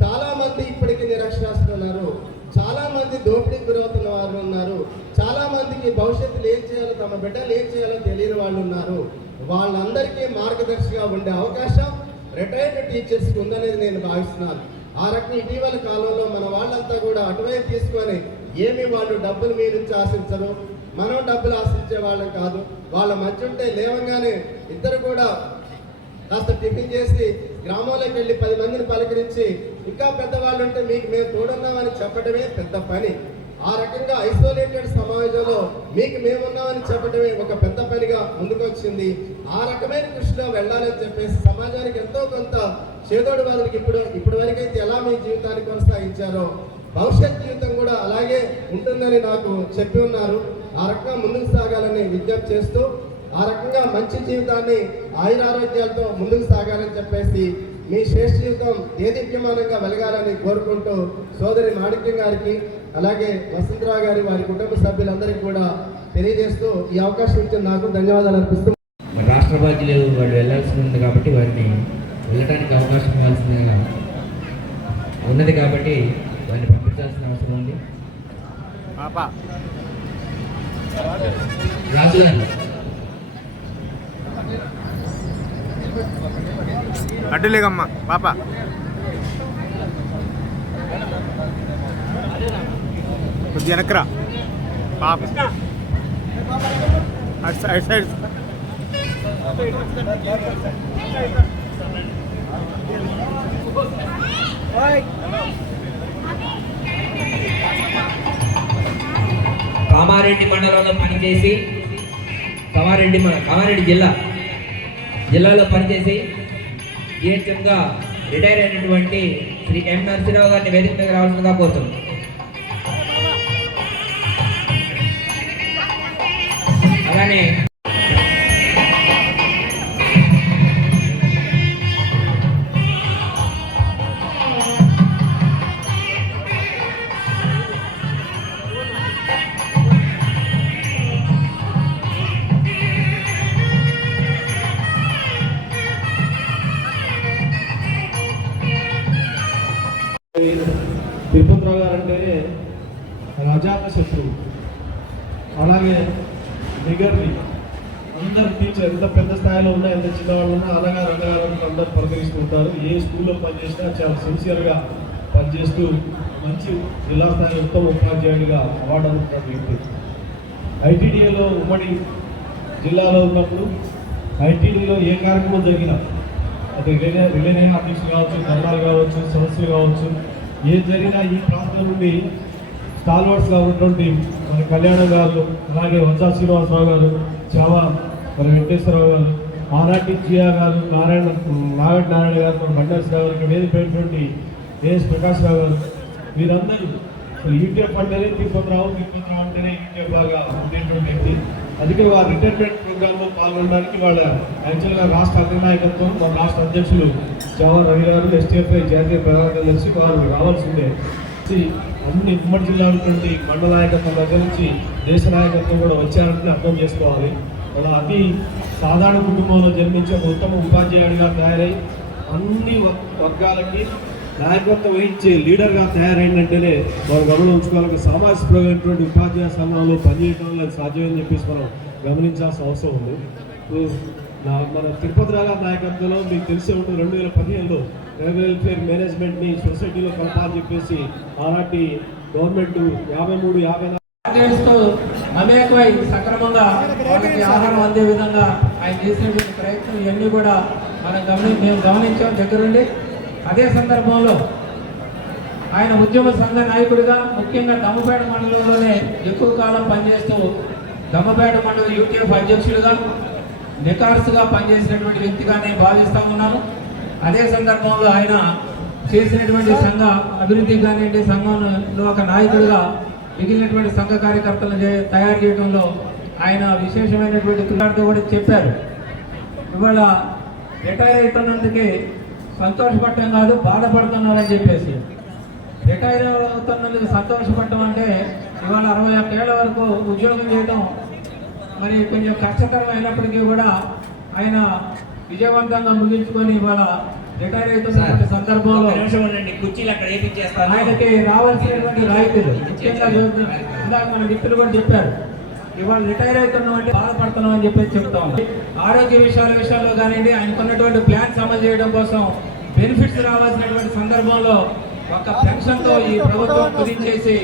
చాలా మంది ఇప్పటికీ నిరక్షరాస్యులు ఉన్నారు, చాలా మంది దోపిడీకి గురవుతున్న వారు ఉన్నారు, చాలా మందికి భవిష్యత్తులో ఏం చేయాలో, తమ బిడ్డలు ఏం చేయాలో తెలియని వాళ్ళు ఉన్నారు. వాళ్ళందరికీ మార్గదర్శిగా ఉండే అవకాశం రిటైర్డ్ టీచర్స్కి ఉందనేది నేను భావిస్తున్నాను. ఆ రకంగా ఇటీవల కాలంలో మన వాళ్ళంతా కూడా అటువైపు తీసుకొని ఏమి వాళ్ళు డబ్బులు మీ నుంచి ఆశించరు, మనం డబ్బులు ఆశించే వాళ్ళం కాదు. వాళ్ళ మధ్య ఉంటే లేవగానే ఇద్దరు కూడా కాస్త టిఫిన్ చేసి గ్రామంలోకి వెళ్ళి 10 మందిని పలకరించి ఇంకా పెద్దవాళ్ళు ఉంటే మీకు మేము తోడున్నామని చెప్పడమే పెద్ద పని. ఆ రకంగా ఐసోలేటెడ్ సమాజంలో మీకు మేమున్నామని చెప్పడమే ఒక పెద్ద పనిగా ముందుకొచ్చింది. ఆ రకమైన కృషిలో వెళ్ళాలని చెప్పేసి సమాజానికి ఎంతో కొంత చేదోడు వాళ్ళకి ఇప్పుడు వరకైతే ఎలా మీ జీవితాన్ని కొనసాగించారో భవిష్యత్ జీవితం కూడా అలాగే ఉంటుందని నాకు చెప్పి ఉన్నారు. ఆ రకంగా ముందుకు సాగాలని విజ్ఞప్తి చేస్తూ ఆ రకంగా మంచి జీవితాన్ని ఆయురారోగ్యాలతో ముందుకు సాగాలని చెప్పేసి మీ శ్రేష్ఠ జీవితం దేదీప్యమానంగా వెలగాలని కోరుకుంటూ సోదరి మాణిక్యం గారికి అలాగే వసంతరావు గారి వారి కుటుంబ సభ్యులందరికీ కూడా తెలియజేస్తూ ఈ అవకాశం ఇచ్చిన నాకు ధన్యవాదాలు అర్పిస్తూ రాష్ట్ర బాధ్యులు వాళ్ళు వెళ్ళాల్సి ఉంది కాబట్టి వారిని వెళ్ళడానికి అవకాశం ఇవ్వాల్సిందిగా ఉన్నది కాబట్టి వారిని పంపించాల్సిన అవసరం ఉంది. రాజు గారు అడ్డులేగమ్మా పాప కొద్ది వెనకరా పాప అటు సైడ్ కామారెడ్డి మండలంలో పనిచేసి కామారెడ్డి జిల్లాలో పనిచేసి జిహెచ్ఎంగా రిటైర్ అయినటువంటి శ్రీ ఎం నరసింహరావు గారిని వేదిక మీద రావాల్సిందిగా కోరుతున్నాం. అలానే తిరుపతిరావు గారు అంటేనే అజాత శత్రువు. అలాగే నిగర్ని అందరు టీచర్ ఎంత పెద్ద స్థాయిలో ఉన్నా, ఎంత చిన్నవాళ్ళు ఉన్నా అలాగా రంగారావు అందరూ పలకరిస్తుంటారు. ఏ స్కూల్లో పనిచేసినా చాలా సిన్సియర్గా పనిచేస్తూ మంచి జిల్లా స్థాయి ఉత్తమ ఉపాధ్యాయుడిగా అవార్డు అందుతున్న వ్యక్తి. ఐటీడీఏలో ఉమ్మడి జిల్లాలో ఉన్నప్పుడు ఐటీడీలో ఏ కార్యక్రమం జరిగినా అది రిలేనే అధ్యక్షులు కావచ్చు, ధర్నాలు కావచ్చు, సదస్సులు కావచ్చు, ఏం జరిగినా ఈ ప్రాంతం నుండి స్టాల్వర్డ్స్గా ఉన్నటువంటి మన కళ్యాణం గారు, అలాగే వజ్జా శ్రీనివాసరావు గారు, చావా మరి వెంకటేశ్వరరావు గారు, ఆనాటి జియా గారు, నారాయణ గారు, మన బండాశ్రావు గారు, ఇక్కడ వేదికైనటువంటి ఏఎస్ ప్రకాశ్రావు గారు, వీరందరూ యూటీఎఫ్ అంటేనే తిరుపతిరావు అంటేనే యూటీఎఫ్ బాగా ఉండేటువంటి వ్యక్తి. అందుకే వారి రిటైర్మెంట్ ప్రోగ్రాంలో పాల్గొనడానికి వాళ్ళ యాక్చువల్గా రాష్ట్ర అధినాయకత్వం మన రాష్ట్ర అధ్యక్షులు చావా రవి గారు, ఎస్టీఎఫ్ఐ జాతీయ ప్రధాన కలిసి వారు రావాల్సిందే. అన్ని ఉమ్మడి జిల్లా ఉన్నటువంటి మండల నాయకత్వం దగ్గర నుంచి దేశ నాయకత్వం కూడా వచ్చారంటే అర్థం చేసుకోవాలి. మన అతి సాధారణ కుటుంబంలో జన్మించి ఒక ఉత్తమ ఉపాధ్యాయుడిగా తయారై అన్ని వర్గాలకి నాయకత్వం వహించే లీడర్గా తయారైందంటేనే మనం గమనం ఉంచుకోవాలి. సామాజికమైనటువంటి ఉపాధ్యాయ సంఘంలో పనిచేయడం వల్ల సాధ్యమని చెప్పేసి మనం గమనించాల్సిన అవసరం ఉంది. మన తిరుపతి రాగా నాయకత్వంలో మీకు తెలిసే ఉంటుంది 2015లో వెల్ఫేర్ మేనేజ్మెంట్ని సొసైటీలో కలపాలని చెప్పేసి ఆనాటి గవర్నమెంట్ 53-54 మమేకమై సక్రమంగా వాళ్ళకి ఆహారం అందే విధంగా ఆయన చేసినటువంటి ప్రయత్నం ఇవన్నీ కూడా మేము గమనించాం దగ్గరుండి. అదే సందర్భంలో ఆయన ఉద్యమ సంఘ నాయకుడిగా ముఖ్యంగా దమ్మపేట మండలంలోనే ఎక్కువ కాలం పనిచేస్తూ దమ్మపేట మండలం యూటీఎఫ్ అధ్యక్షుడిగా నికార్సుగా పనిచేసినటువంటి వ్యక్తిగా నేను భావిస్తూ ఉన్నాను. అదే సందర్భంలో ఆయన చేసినటువంటి సంఘ అభివృద్ధి కానివ్వండి, సంఘంలో ఒక నాయకుడిగా మిగిలినటువంటి సంఘ కార్యకర్తలను తయారు చేయడంలో ఆయన విశేషమైనటువంటి కృషి కూడా చెప్పారు. ఇవాళ రిటైర్ అవుతున్నందుకే సంతోషపడటం కాదు, బాధపడుతున్నారని చెప్పేసి. రిటైర్ అవుతున్నందుకు సంతోషపడటం అంటే ఇవాళ 61 ఏళ్ల వరకు ఉద్యోగం చేయడం మరి కొంచెం కష్టతరం అయినప్పటికీ కూడా ఆయన విజయవంతంగా ముగించుకొని ఇవాళ రిటైర్ అవుతున్నటువంటి సందర్భంలో కుర్చీలు అక్కడ వేయించేస్తారు. ఆయనకి రావాల్సినటువంటి రాయితీలు ముఖ్యంగా ఇందాక మన మిత్రులు కూడా చెప్పారు, ఇవాళ రిటైర్ అవుతున్నాం అంటే బాధపడుతున్నాం అని చెప్పేసి చెప్తా ఉన్నాం. ఆరోగ్య విషయాల్లో కానివ్వండి, ఆయనకున్నటువంటి ప్లాన్స్ అమలు చేయడం కోసం బెనిఫిట్స్ రావాల్సినటువంటి సందర్భంలో ఒక పెన్షన్తో ఈ ప్రభుత్వం కుదించేసి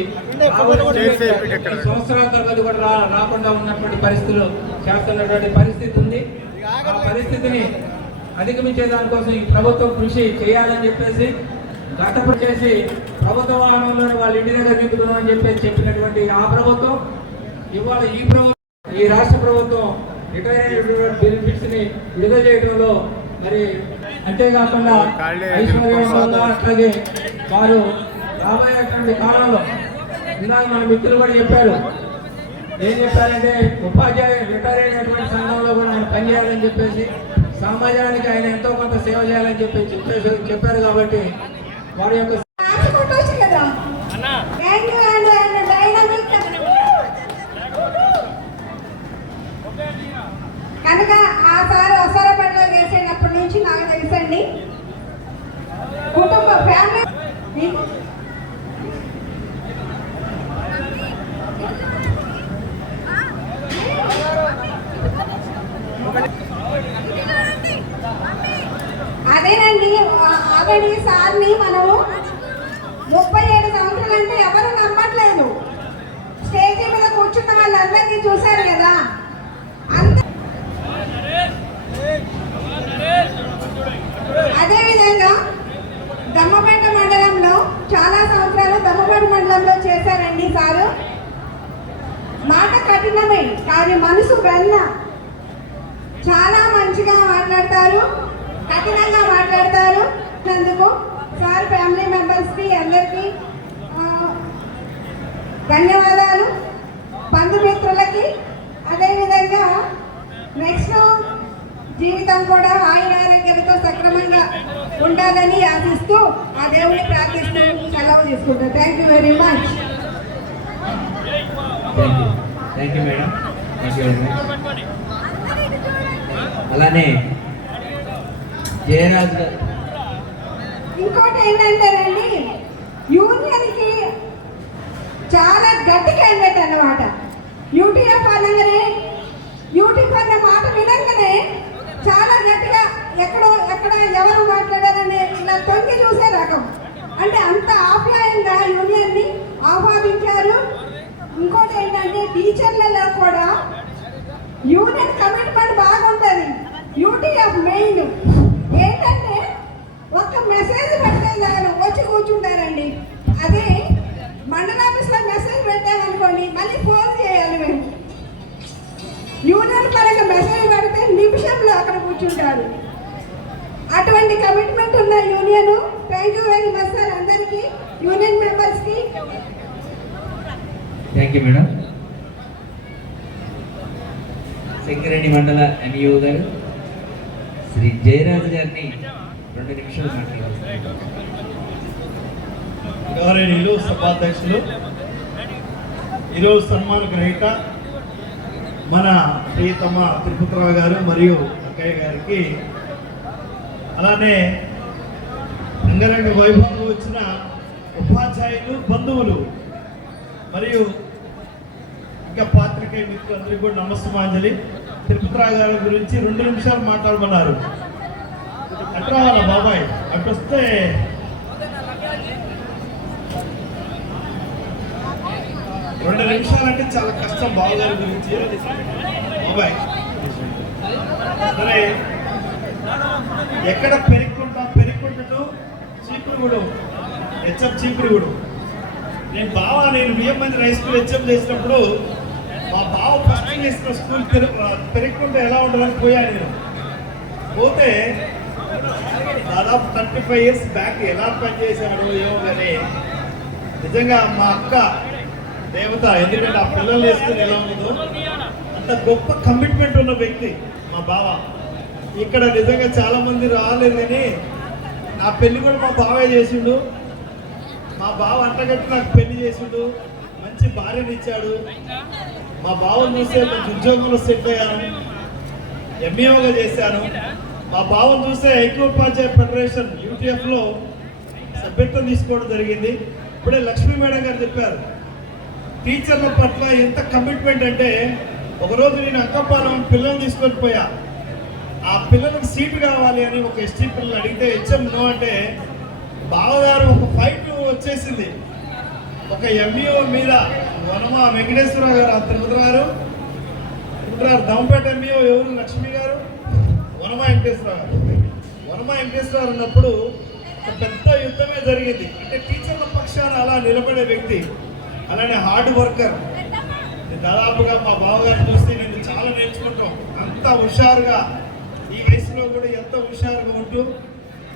సంవత్సరాల తరగతి కూడా రాకుండా ఉన్నటువంటి పరిస్థితులు చేస్తున్నటువంటి పరిస్థితి ఉంది. ఆ పరిస్థితిని అధిగమించే దానికోసం ఈ ప్రభుత్వం కృషి చేయాలని చెప్పేసి గతపు చేసి ప్రభుత్వ వాహనంలోనే వాళ్ళ ఇంటి దగ్గర దిగుతున్నాం అని చెప్పేసి చెప్పినటువంటి ఆ ప్రభుత్వం ఇవాళ ఈ రాష్ట్ర ప్రభుత్వం రిటైర్ అయినటువంటి బెనిఫిట్స్ ని విడుదల చేయడంలో మరి అంతేకాకుండా ఐశ్వర్యంగా అట్లాగే వారు రాబోయేటువంటి కాలంలో ఇందాక మన మిత్రులు కూడా చెప్పారు, ఏం చెప్పారంటే ఉపాధ్యాయ రిటైర్ అయినటువంటి సంఘంలో కూడా ఆయన పనిచేయాలని చెప్పేసి సమాజానికి ఆయన ఎంతో కొంత సేవ చేయాలని చెప్పేసి చెప్పారు. కాబట్టి వారి యొక్క కనుక ఆ సార్ అసరపడ్డ చేసేటప్పటి నుంచి నాకు తెలుసండి కుటుంబ ఫ్యామిలీ అదేనండి. ఆల్రెడీ సార్ని మనము 37 సంవత్సరాలు అంటే ఎవరు నమ్మట్లేదు. స్టేజీ మీద కూర్చున్న వాళ్ళందరినీ చూశారు కదా. అదేవిధంగా దమ్మపేట మండలంలో చాలా సంవత్సరాలు దమ్మపేట మండలంలో చేశారండి సారు. మాట కఠినమే కానీ మనసు వెన్న. చాలా మంచిగా మాట్లాడతారు, కఠినంగా మాట్లాడతారు. అందుకు సార్ ఫ్యామిలీ మెంబర్స్కి అందరికీ ధన్యవాదాలు, బంధుమిత్రులకి. అదేవిధంగా నెక్స్ట్ జీవితం కూడా ఆయురారోగ్యాలతో సక్రమంగా ఉండాలని ఆశిస్తూ ఆ దేవుని ప్రార్థిస్తూ సెలవు తీసుకుంటాను. Thank you very much. Thank you madam. అలానే జయరాజ్ గారు. ఇంకోటి ఏంటంటేనండి, యూనియన్కి చాలా గట్టి క్యాండిడేట్ అన్నమాట. యూటీఎఫ్ అనగానే యూటీఎఫ్ అన్న మాట వినంగానే చాలా గట్టిగా ఎక్కడ ఎవరు మాట్లాడారని ఇలా తొంగి చూసే రకం. అంటే అంత ఆప్యాయంగా యూనియన్ని ఆహ్వానించారు. ఇంకోటి ఏంటంటే టీచర్లలో కూడా యూనియన్ కమిట్మెంట్ బాగుంటుంది. యూటీఎఫ్ మెయిన్ ఏంటంటే ఒక మెసేజ్ పెడితే చాలు వచ్చి కూర్చుంటారండి. అదే మండల ఆఫీస్లో మెసేజ్ పెట్టామనుకోండి మళ్ళీ ఫోన్ చేయాలి మేము. యూనియన్ పరంగా మెసేజ్ పెడితే నిమిషంలో అక్కడ కూర్చుంటారు. అటువంటి కమిట్మెంట్ ఉన్న union. Thank you very much sir అందరికీ, యూనియన్ మెంబర్స్కి. Thank you madam. సింగరేణి మండల ఎంఈఓ గారు శ్రీ జయరాజు గారిని 2 నిమిషాలు మాట్లాడారు. గౌరవనీయులు సభాధ్యక్షులు, ఈరోజు సన్మాన గ్రహీత మన ప్రియతమ తిరుపతిరావు గారు మరియు అక్కయ్య గారికి, అలానే అంగరంగ వైభవంగా వచ్చిన ఉపాధ్యాయులు, బంధువులు మరియు ఇంకా పాత్రికేయ మిత్రులందరికీ కూడా నమస్సుమాంజలి. తిరుపతిరావు గారి గురించి 2 నిమిషాలు మాట్లాడమన్నారు. అట్రా వాళ్ళ బాబాయ్ అటు వస్తే రెండు నిమిషాలంటే చాలా కష్టం బావగారి గురించి. బాబాయ్ సరే, ఎక్కడ పెరిక్కుంటూ చీపురుగూడు, హెచ్ఎం చీపురుగూడు. నేను బియ్యమంది హై స్కూల్ హెచ్ఎం చేసినప్పుడు మా బావ ఫస్ట్ చేసిన స్కూల్ పెరిక్కుంటే ఎలా ఉంటుందని పోయాను. నేను పోతే దాదాపు 35 years బ్యాక్ ఎలా పనిచేసాడు ఏమో కానీ నిజంగా మా అక్క దేవత. ఎందుకంటే ఆ పిల్లలు వేసుకుని ఎలా ఉందో అంత గొప్ప కమిట్మెంట్ ఉన్న వ్యక్తి మా బావ. ఇక్కడ నిజంగా చాలా మంది రాలేదు కానీ నా పెళ్లి కూడా మా బావే చేసిండు. మా బావ అంటగట్టి నాకు పెళ్లి చేసిండు, మంచి భార్యని ఇచ్చాడు. మా బావను చూస్తే మంచి ఉద్యోగంలో సెటిల్ అయ్యాను, ఎంఈఓగా చేశాను. మా బావను చూస్తే ఐక్యోపాధ్యాయ ఫెడరేషన్ యూటీఎఫ్లో సభ్యత్వం తీసుకోవడం జరిగింది. ఇప్పుడే లక్ష్మీ మేడం గారు చెప్పారు, టీచర్ల పట్ల ఎంత కమిట్మెంట్ అంటే, ఒకరోజు నేను అక్కపాలెం పిల్లలు తీసుకొని పోయా. ఆ పిల్లలకు సీటు కావాలి అని ఒక ఎస్టీ పిల్లలు అడిగితే హెచ్ఎం నో అంటే బావగారు ఒక ఫైట్ వచ్చేసింది. ఒక ఎంఈఓ మీద వనమ వెంకటేశ్వరరావు గారు, తిరుపతిరావు దమ్పేట ఎంఈఓ ఎవరు, లక్ష్మి గారు, వనమ వెంకటేశ్వరరావు ఉన్నప్పుడు ఒక పెద్ద యుద్ధమే జరిగింది. అంటే టీచర్ల పక్షాన అలా నిలబడే వ్యక్తి, అలానే హార్డ్ వర్కర్. దాదాపుగా మా బావగారిని చూస్తే నేను చాలా నేర్చుకుంటాం. అంత హుషారుగా ఈ వయసులో కూడా ఎంత హుషారుగా ఉంటూ,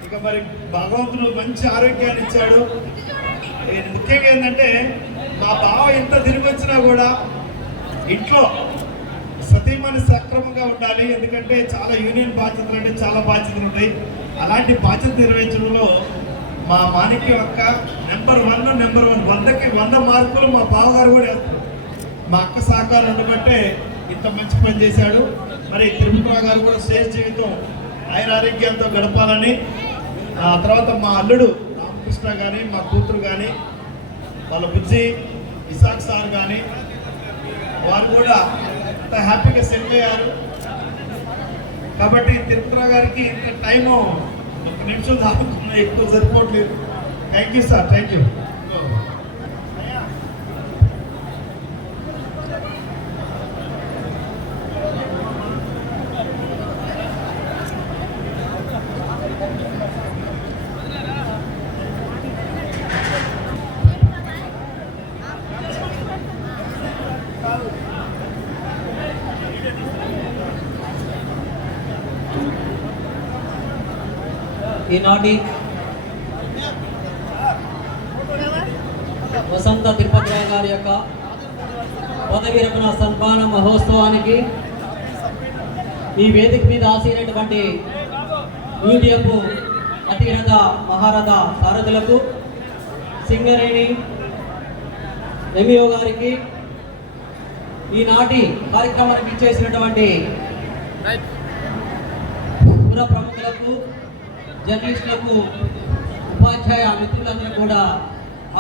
ఇక మరి భగవంతుడు మంచి ఆరోగ్యాన్ని ఇచ్చాడు. ముఖ్యంగా ఏంటంటే మా బావ ఎంత తిరిగి వచ్చినా కూడా ఇంట్లో సతీమణి సక్రమంగా ఉండాలి. ఎందుకంటే చాలా యూనియన్ బాధ్యతలు అంటే చాలా బాధ్యతలు ఉంటాయి. అలాంటి బాధ్యత నిర్వహించడంలో మా మాణిక్యం అక్క నెంబర్ 1 100కి 100 మార్కులు మా బావగారు కూడా వేస్తారు. మా అక్క సహకారం ఉండబట్టే ఇంత మంచి పని చేశాడు. మరి తిరుపతిరావు గారు కూడా శ్రేష్ఠ జీవితం ఆయురారోగ్యంతో గడపాలని, ఆ తర్వాత మా అల్లుడు రామకృష్ణ కానీ, మా కూతురు కానీ, వాళ్ళ బుజ్జి ఇసాక్ సార్ కానీ, వారు కూడా అంత హ్యాపీగా సెటిల్ అయ్యారు. కాబట్టి తిరుపతిరావు గారికి ఇంత టైము 1 నిమిషం దాటుతుంది, ఎక్కువ సరిపోవట్లేదు. Thank you sir, thank you. ఈనాటి వసంత తిరుపతిరావు గారి యొక్క పదవి విరమణ సన్మాన మహోత్సవానికి ఈ వేదిక మీద ఆసీనటువంటి యూటీఎఫ్ అతిరథ మహారథ సారథులకు, సింగరేణి ఎంఈఓ గారికి, ఈనాటి కార్యక్రమానికి ఇచ్చేసినటువంటి పుర ప్రముఖులకు, జర్నలిస్టులకు, ఉపాధ్యాయ మిత్రులందరూ కూడా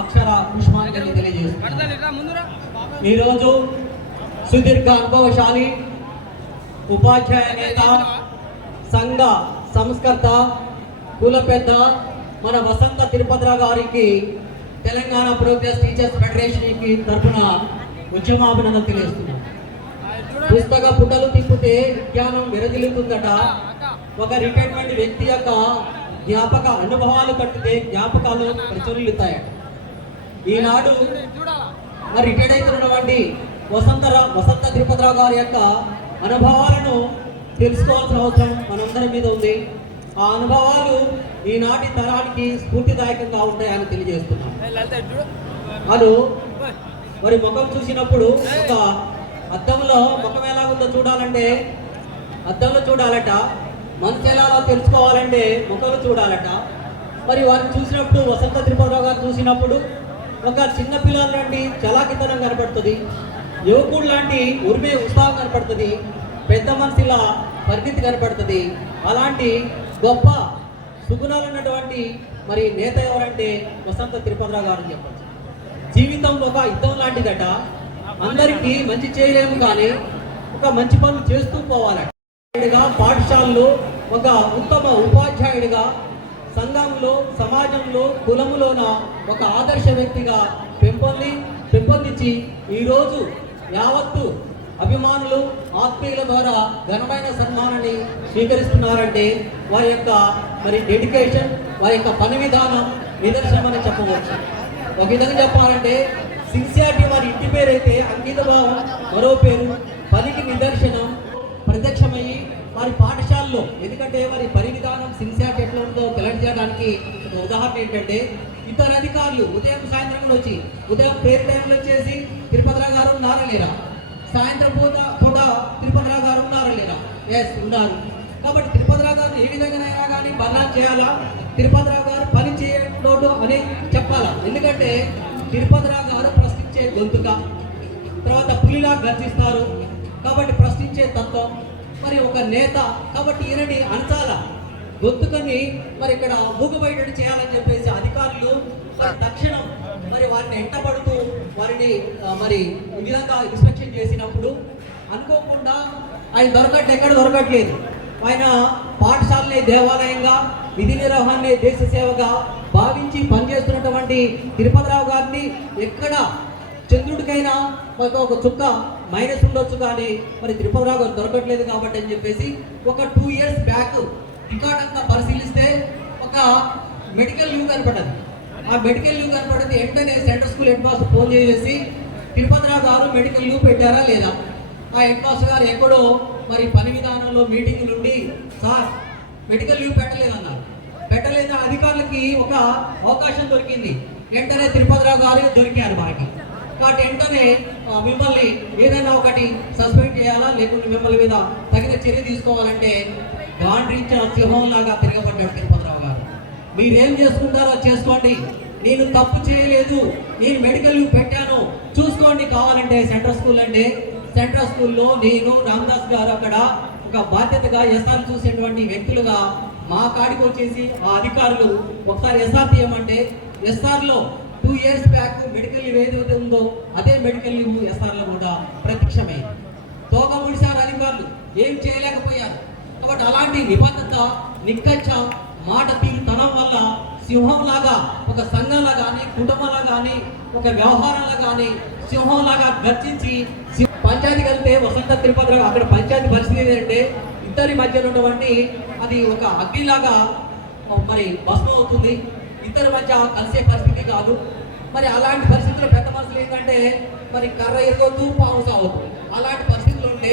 అక్షర పుష్పాంజలి తెలియజేస్తున్నారు. ఈరోజు సుదీర్ఘ అనుభవశాలి ఉపాధ్యాయ నేత, సంఘ సంస్కర్త, కుల పెద్ద మన వసంత తిరుపతిరావు గారికి తెలంగాణ ప్రోగ్రెస్ టీచర్స్ ఫెడరేషన్కి తరఫున ఉద్యమాభినందనలు తెలియజేస్తున్నాం. పుస్తక పుటలు తిప్పితే విజ్ఞానం విరజిల్లుతుందట. ఒక రిటైర్మెంట్ వ్యక్తి యొక్క జ్ఞాపక అనుభవాలు కట్టితే జ్ఞాపకాలు ప్రచురిల్లుతాయట. ఈనాడు రిటైర్డ్ అవుతున్నటువంటి వసంత తిరుపతిరావు గారి యొక్క అనుభవాలను తెలుసుకోవాల్సిన అవసరం మనందరి మీద ఉంది. ఆ అనుభవాలు ఈనాటి తరానికి స్ఫూర్తిదాయకంగా ఉంటాయని తెలియజేస్తున్నాం. వాళ్ళు మరి ముఖం చూసినప్పుడు ఒక అద్దంలో ముఖం ఎలా ఉందో చూడాలంటే అద్దంలో చూడాలట, మనసు ఎలా తెలుసుకోవాలంటే ముఖంలో చూడాలట. మరి వారిని చూసినప్పుడు వసంత తిరుపతిరావు గారు చూసినప్పుడు ఒక చిన్న పిల్లల నుండి చలాకితనం కనపడుతుంది, యువకుడు లాంటి ఉరిమే ఉత్సాహం కనపడుతుంది, పెద్ద మనిషిల పరిణితి కనపడుతుంది. అలాంటి గొప్ప సుగుణాలు ఉన్నటువంటి మరి నేత ఎవరంటే వసంత తిరుపతిరావు గారు అని చెప్పచ్చు. జీవితంలో ఒక యుద్ధం లాంటిదట. అందరికీ మంచి చేయలేము కానీ ఒక మంచి పనులు చేస్తూ పోవాలట. పాఠశాలలో ఒక ఉత్తమ ఉపాధ్యాయుడిగా, సంఘంలో, సమాజంలో, కులములోన ఒక ఆదర్శ వ్యక్తిగా పెంపొందించి ఈరోజు యావత్తు అభిమానులు, ఆత్మీయుల ద్వారా ఘనమైన సన్మానాన్ని స్వీకరిస్తున్నారంటే వారి యొక్క మరి డెడికేషన్, వారి యొక్క పని విధానం నిదర్శనం అని చెప్పవచ్చు. ఒక విధంగా చెప్పాలంటే సిన్సియారిటీ వారి ఇంటి పేరైతే అంకిత భావం మరో పేరు, పనికి నిదర్శనం ప్రత్యక్షమయ్యి వారి పాఠశాలలో, ఎందుకంటే వారి పని విధానం సిన్సియారిటీ ఎట్లా ఉందో తెలియజేయడానికి ఒక ఉదాహరణ ఏంటంటే ఇతర అధికారులు ఉదయం సాయంత్రం వచ్చి ఉదయం ప్రేయర్ టైంలో వచ్చేసి తిరుపతిరావు గారు ఉన్నారా లేరా, సాయంత్రం పూట తిరుపతిరావు గారు ఉన్నారా లేరా, ఎస్ ఉన్నారు. కాబట్టి తిరుపతిరావు గారు ఏ విధంగానైనా కానీ బదనాలు చేయాలా, తిరుపతిరావు గారు పని చేయడం అని చెప్పాలా. ఎందుకంటే తిరుపతిరావు గారు ప్రశ్నించే గొంతుగా, తర్వాత పులిలా గర్జిస్తారు కాబట్టి ప్రశ్నించే తత్వం, మరి ఒక నేత కాబట్టి ఈయనని అణచాల గొంతుకని మరి ఇక్కడ మూగబయట చేయాలని చెప్పేసి అధికారులు తక్షణం మరి వారిని ఎంటబడుతూ వారిని మరి ఈ విధంగా ఇన్స్పెక్షన్ చేసినప్పుడు అనుకోకుండా ఆయన ఎక్కడ దొరకట్లేదు. ఆయన పాఠశాలని దేవాలయంగా, విధి నిర్వహణని దేశ సేవగా భావించి పనిచేస్తున్నటువంటి తిరుపతిరావు గారిని ఎక్కడ చంద్రుడికైనా ఒక చుక్క మైనస్ ఉండొచ్చు కానీ మరి తిరుపతిరావు గారు దొరకట్లేదు కాబట్టి అని చెప్పేసి ఒక 2 years బ్యాక్ రికార్డ్ అంతా పరిశీలిస్తే ఒక మెడికల్ లీవ్ కనపడ్డది. ఆ మెడికల్ లీవ్ కనపడింది. వెంటనే central school head master phone చేసి తిరుపతిరావు గారు మెడికల్ లీవ్ పెట్టారా లేదా. ఆ హెడ్ మాస్టర్ గారు ఎక్కడో మరి పని విధానంలో మీటింగ్ నుండి సార్ మెడికల్ లీవ్ పెట్టలేదన్నారు. పెట్టలేదు అధికారులకి ఒక అవకాశం దొరికింది. వెంటనే తిరుపతిరావు గారు దొరికారు మనకి. కాబట్టి వెంటనే మిమ్మల్ని ఏదైనా ఒకటి సస్పెండ్ చేయాలా, లేకుంటే మిమ్మల్ని మీద తగిన చర్య తీసుకోవాలంటే గాండ్రించిన సింహంలాగా తిరగబడ్డాడు తిరుపతిరావు గారు. మీరేం చేసుకుంటారో చేసుకోండి, నేను తప్పు చేయలేదు, నేను మెడికల్ లీవ్ పెట్టాను, చూసుకోండి కావాలంటే. సెంట్రల్ స్కూల్ అంటే సెంట్రల్ స్కూల్లో నేను రామదాస్ గారు అక్కడ ఒక బాధ్యతగా ఎస్ఆర్ చూసేటువంటి వ్యక్తులుగా మా కాడికి వచ్చేసి ఆ అధికారులు ఒకసారి ఎస్ఆర్ తీయమంటే ఎస్ఆర్లో 2 years బ్యాక్ మెడికల్ లీవ్ ఏదైతే ఉందో అదే మెడికల్ లీవ్ ఎస్ఆర్లో కూడా ప్రత్యక్షమైంది. తోక ముడిసారు అధికారులు, ఏం చేయలేకపోయారు. కాబట్టి అలాంటి నిబద్ధత, నిక్కచ్చ, మాట తీరుతనం వల్ల సింహంలాగా ఒక సంఘంలా కానీ, కుటుంబంలా కానీ, ఒక వ్యవహారంలో కానీ సింహంలాగా గర్జించి పంచాయతీ కలిపితే వసంత తిరుపతిరావు అక్కడ పంచాయతీ పరిస్థితి ఏంటంటే ఇద్దరి మధ్యలో ఉన్నటువంటి అది ఒక అగ్నిలాగా మరి భస్మం అవుతుంది. ఇద్దరి మధ్య కలిసే పరిస్థితి కాదు. మరి అలాంటి పరిస్థితుల్లో పెద్ద మనుషులు ఏంటంటే మరి కర్ర ఎరగొద్దు, పాము సావద్దు. అలాంటి పరిస్థితులు ఉంటే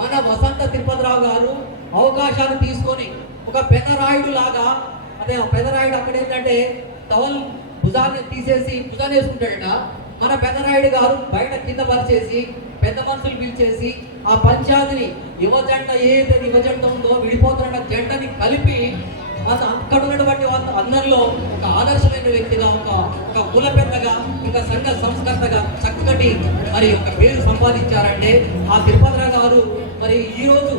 మన వసంత తిరుపతిరావు గారు అవకాశాలు తీసుకొని ఒక పెదరాయుడు లాగా, అదే పెదరాయుడు అక్కడ ఏంటంటే టవల్ భుజాన్ని తీసేసి భుజాన్ని వేసుకుంటాడట. మన పెదరాయుడు గారు బయట కింద పరిచేసి పెద్ద మనుషులు పిలిచేసి ఆ పంచాయతీని యువజెండ ఏదైతే యువజెండ ఉందో విడిపోతున్న జెండని కలిపి అక్కడ ఉన్నటువంటి అందరిలో ఒక ఆదర్శమైన వ్యక్తిగా, ఒక కుల పెద్దగా, ఒక సంఘ సంస్కర్తగా చక్కటి మరి ఒక పేరు సంపాదించారంటే ఆ తిరుపతిరావు గారు మరి ఈరోజు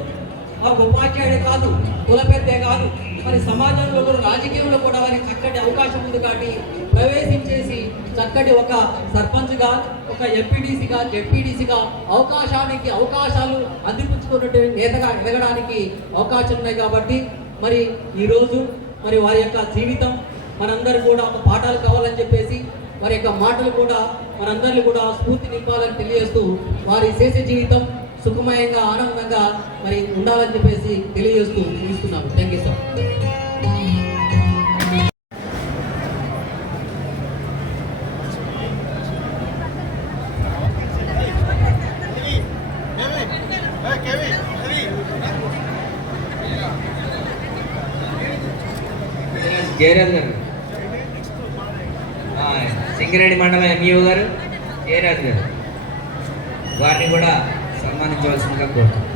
ఆ ఉపాధ్యాయుడే కాదు, కుల పెద్దే కాదు, మరి సమాజంలో కూడా రాజకీయంలో కూడా వారికి చక్కటి అవకాశం ఉంది కాబట్టి ప్రవేశించేసి చక్కటి ఒక సర్పంచ్గా, ఒక ఎంపీడీసీగా, జెడ్పీడీసీగా అవకాశాలు అందిపుచ్చుకున్నట్టు నేతగా ఎదగడానికి అవకాశం ఉన్నాయి. కాబట్టి మరి ఈరోజు మరి వారి యొక్క జీవితం మనందరూ కూడా ఒక పాఠాలు కావాలని చెప్పేసి వారి యొక్క మాటలు కూడా మనందరినీ కూడా స్ఫూర్తి నింపాలని తెలియజేస్తూ వారి చేసే జీవితం సుఖమయంగా, ఆనందంగా మరి ఉండాలని చెప్పేసి తెలియజేస్తూ ముగిస్తున్నాము. Thank you sir. జయరాజ్ గారు, సింగరేణి మండలం ఎంఈఓ గారు జయరాజ్ గారు, వారిని కూడా సన్మానించవలసిందిగా కోరుతున్నాను.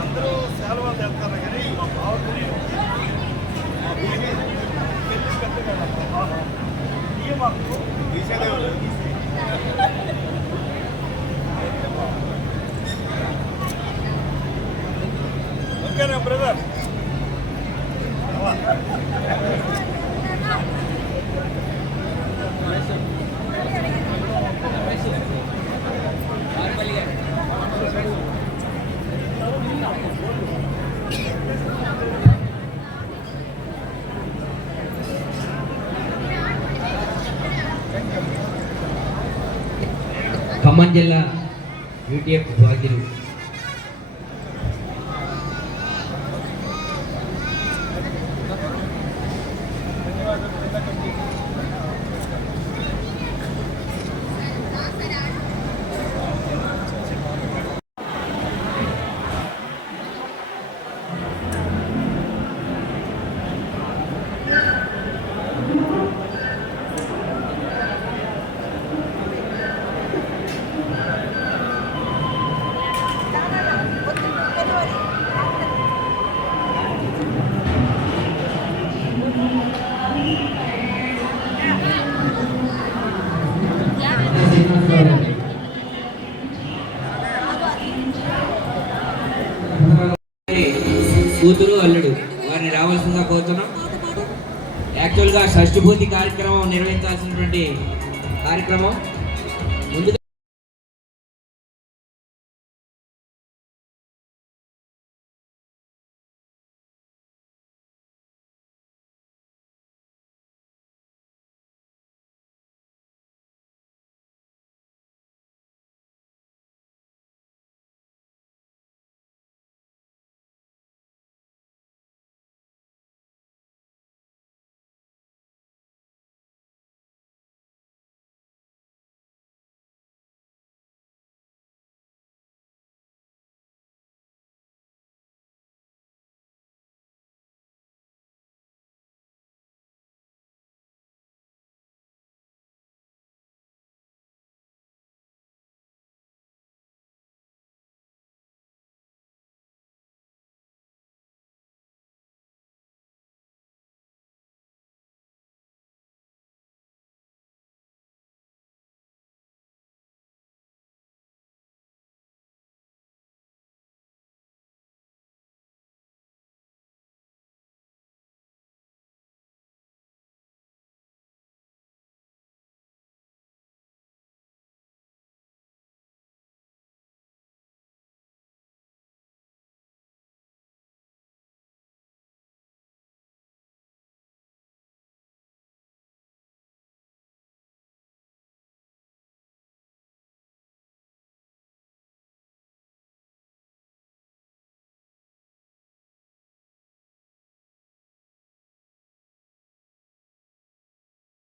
అందరూ సేవలు వెళ్తారు కానీ మా బావకి ఓకేనా బ్రదర్? ఖమ్మం జిల్లా యూటీఎఫ్ బాధ్యులు కూతురు అల్లుడు వారిని రావాల్సిందిగా కోరుతున్నాం. యాక్చువల్గా షష్ఠభూతి కార్యక్రమం నిర్వహించాల్సినటువంటి కార్యక్రమం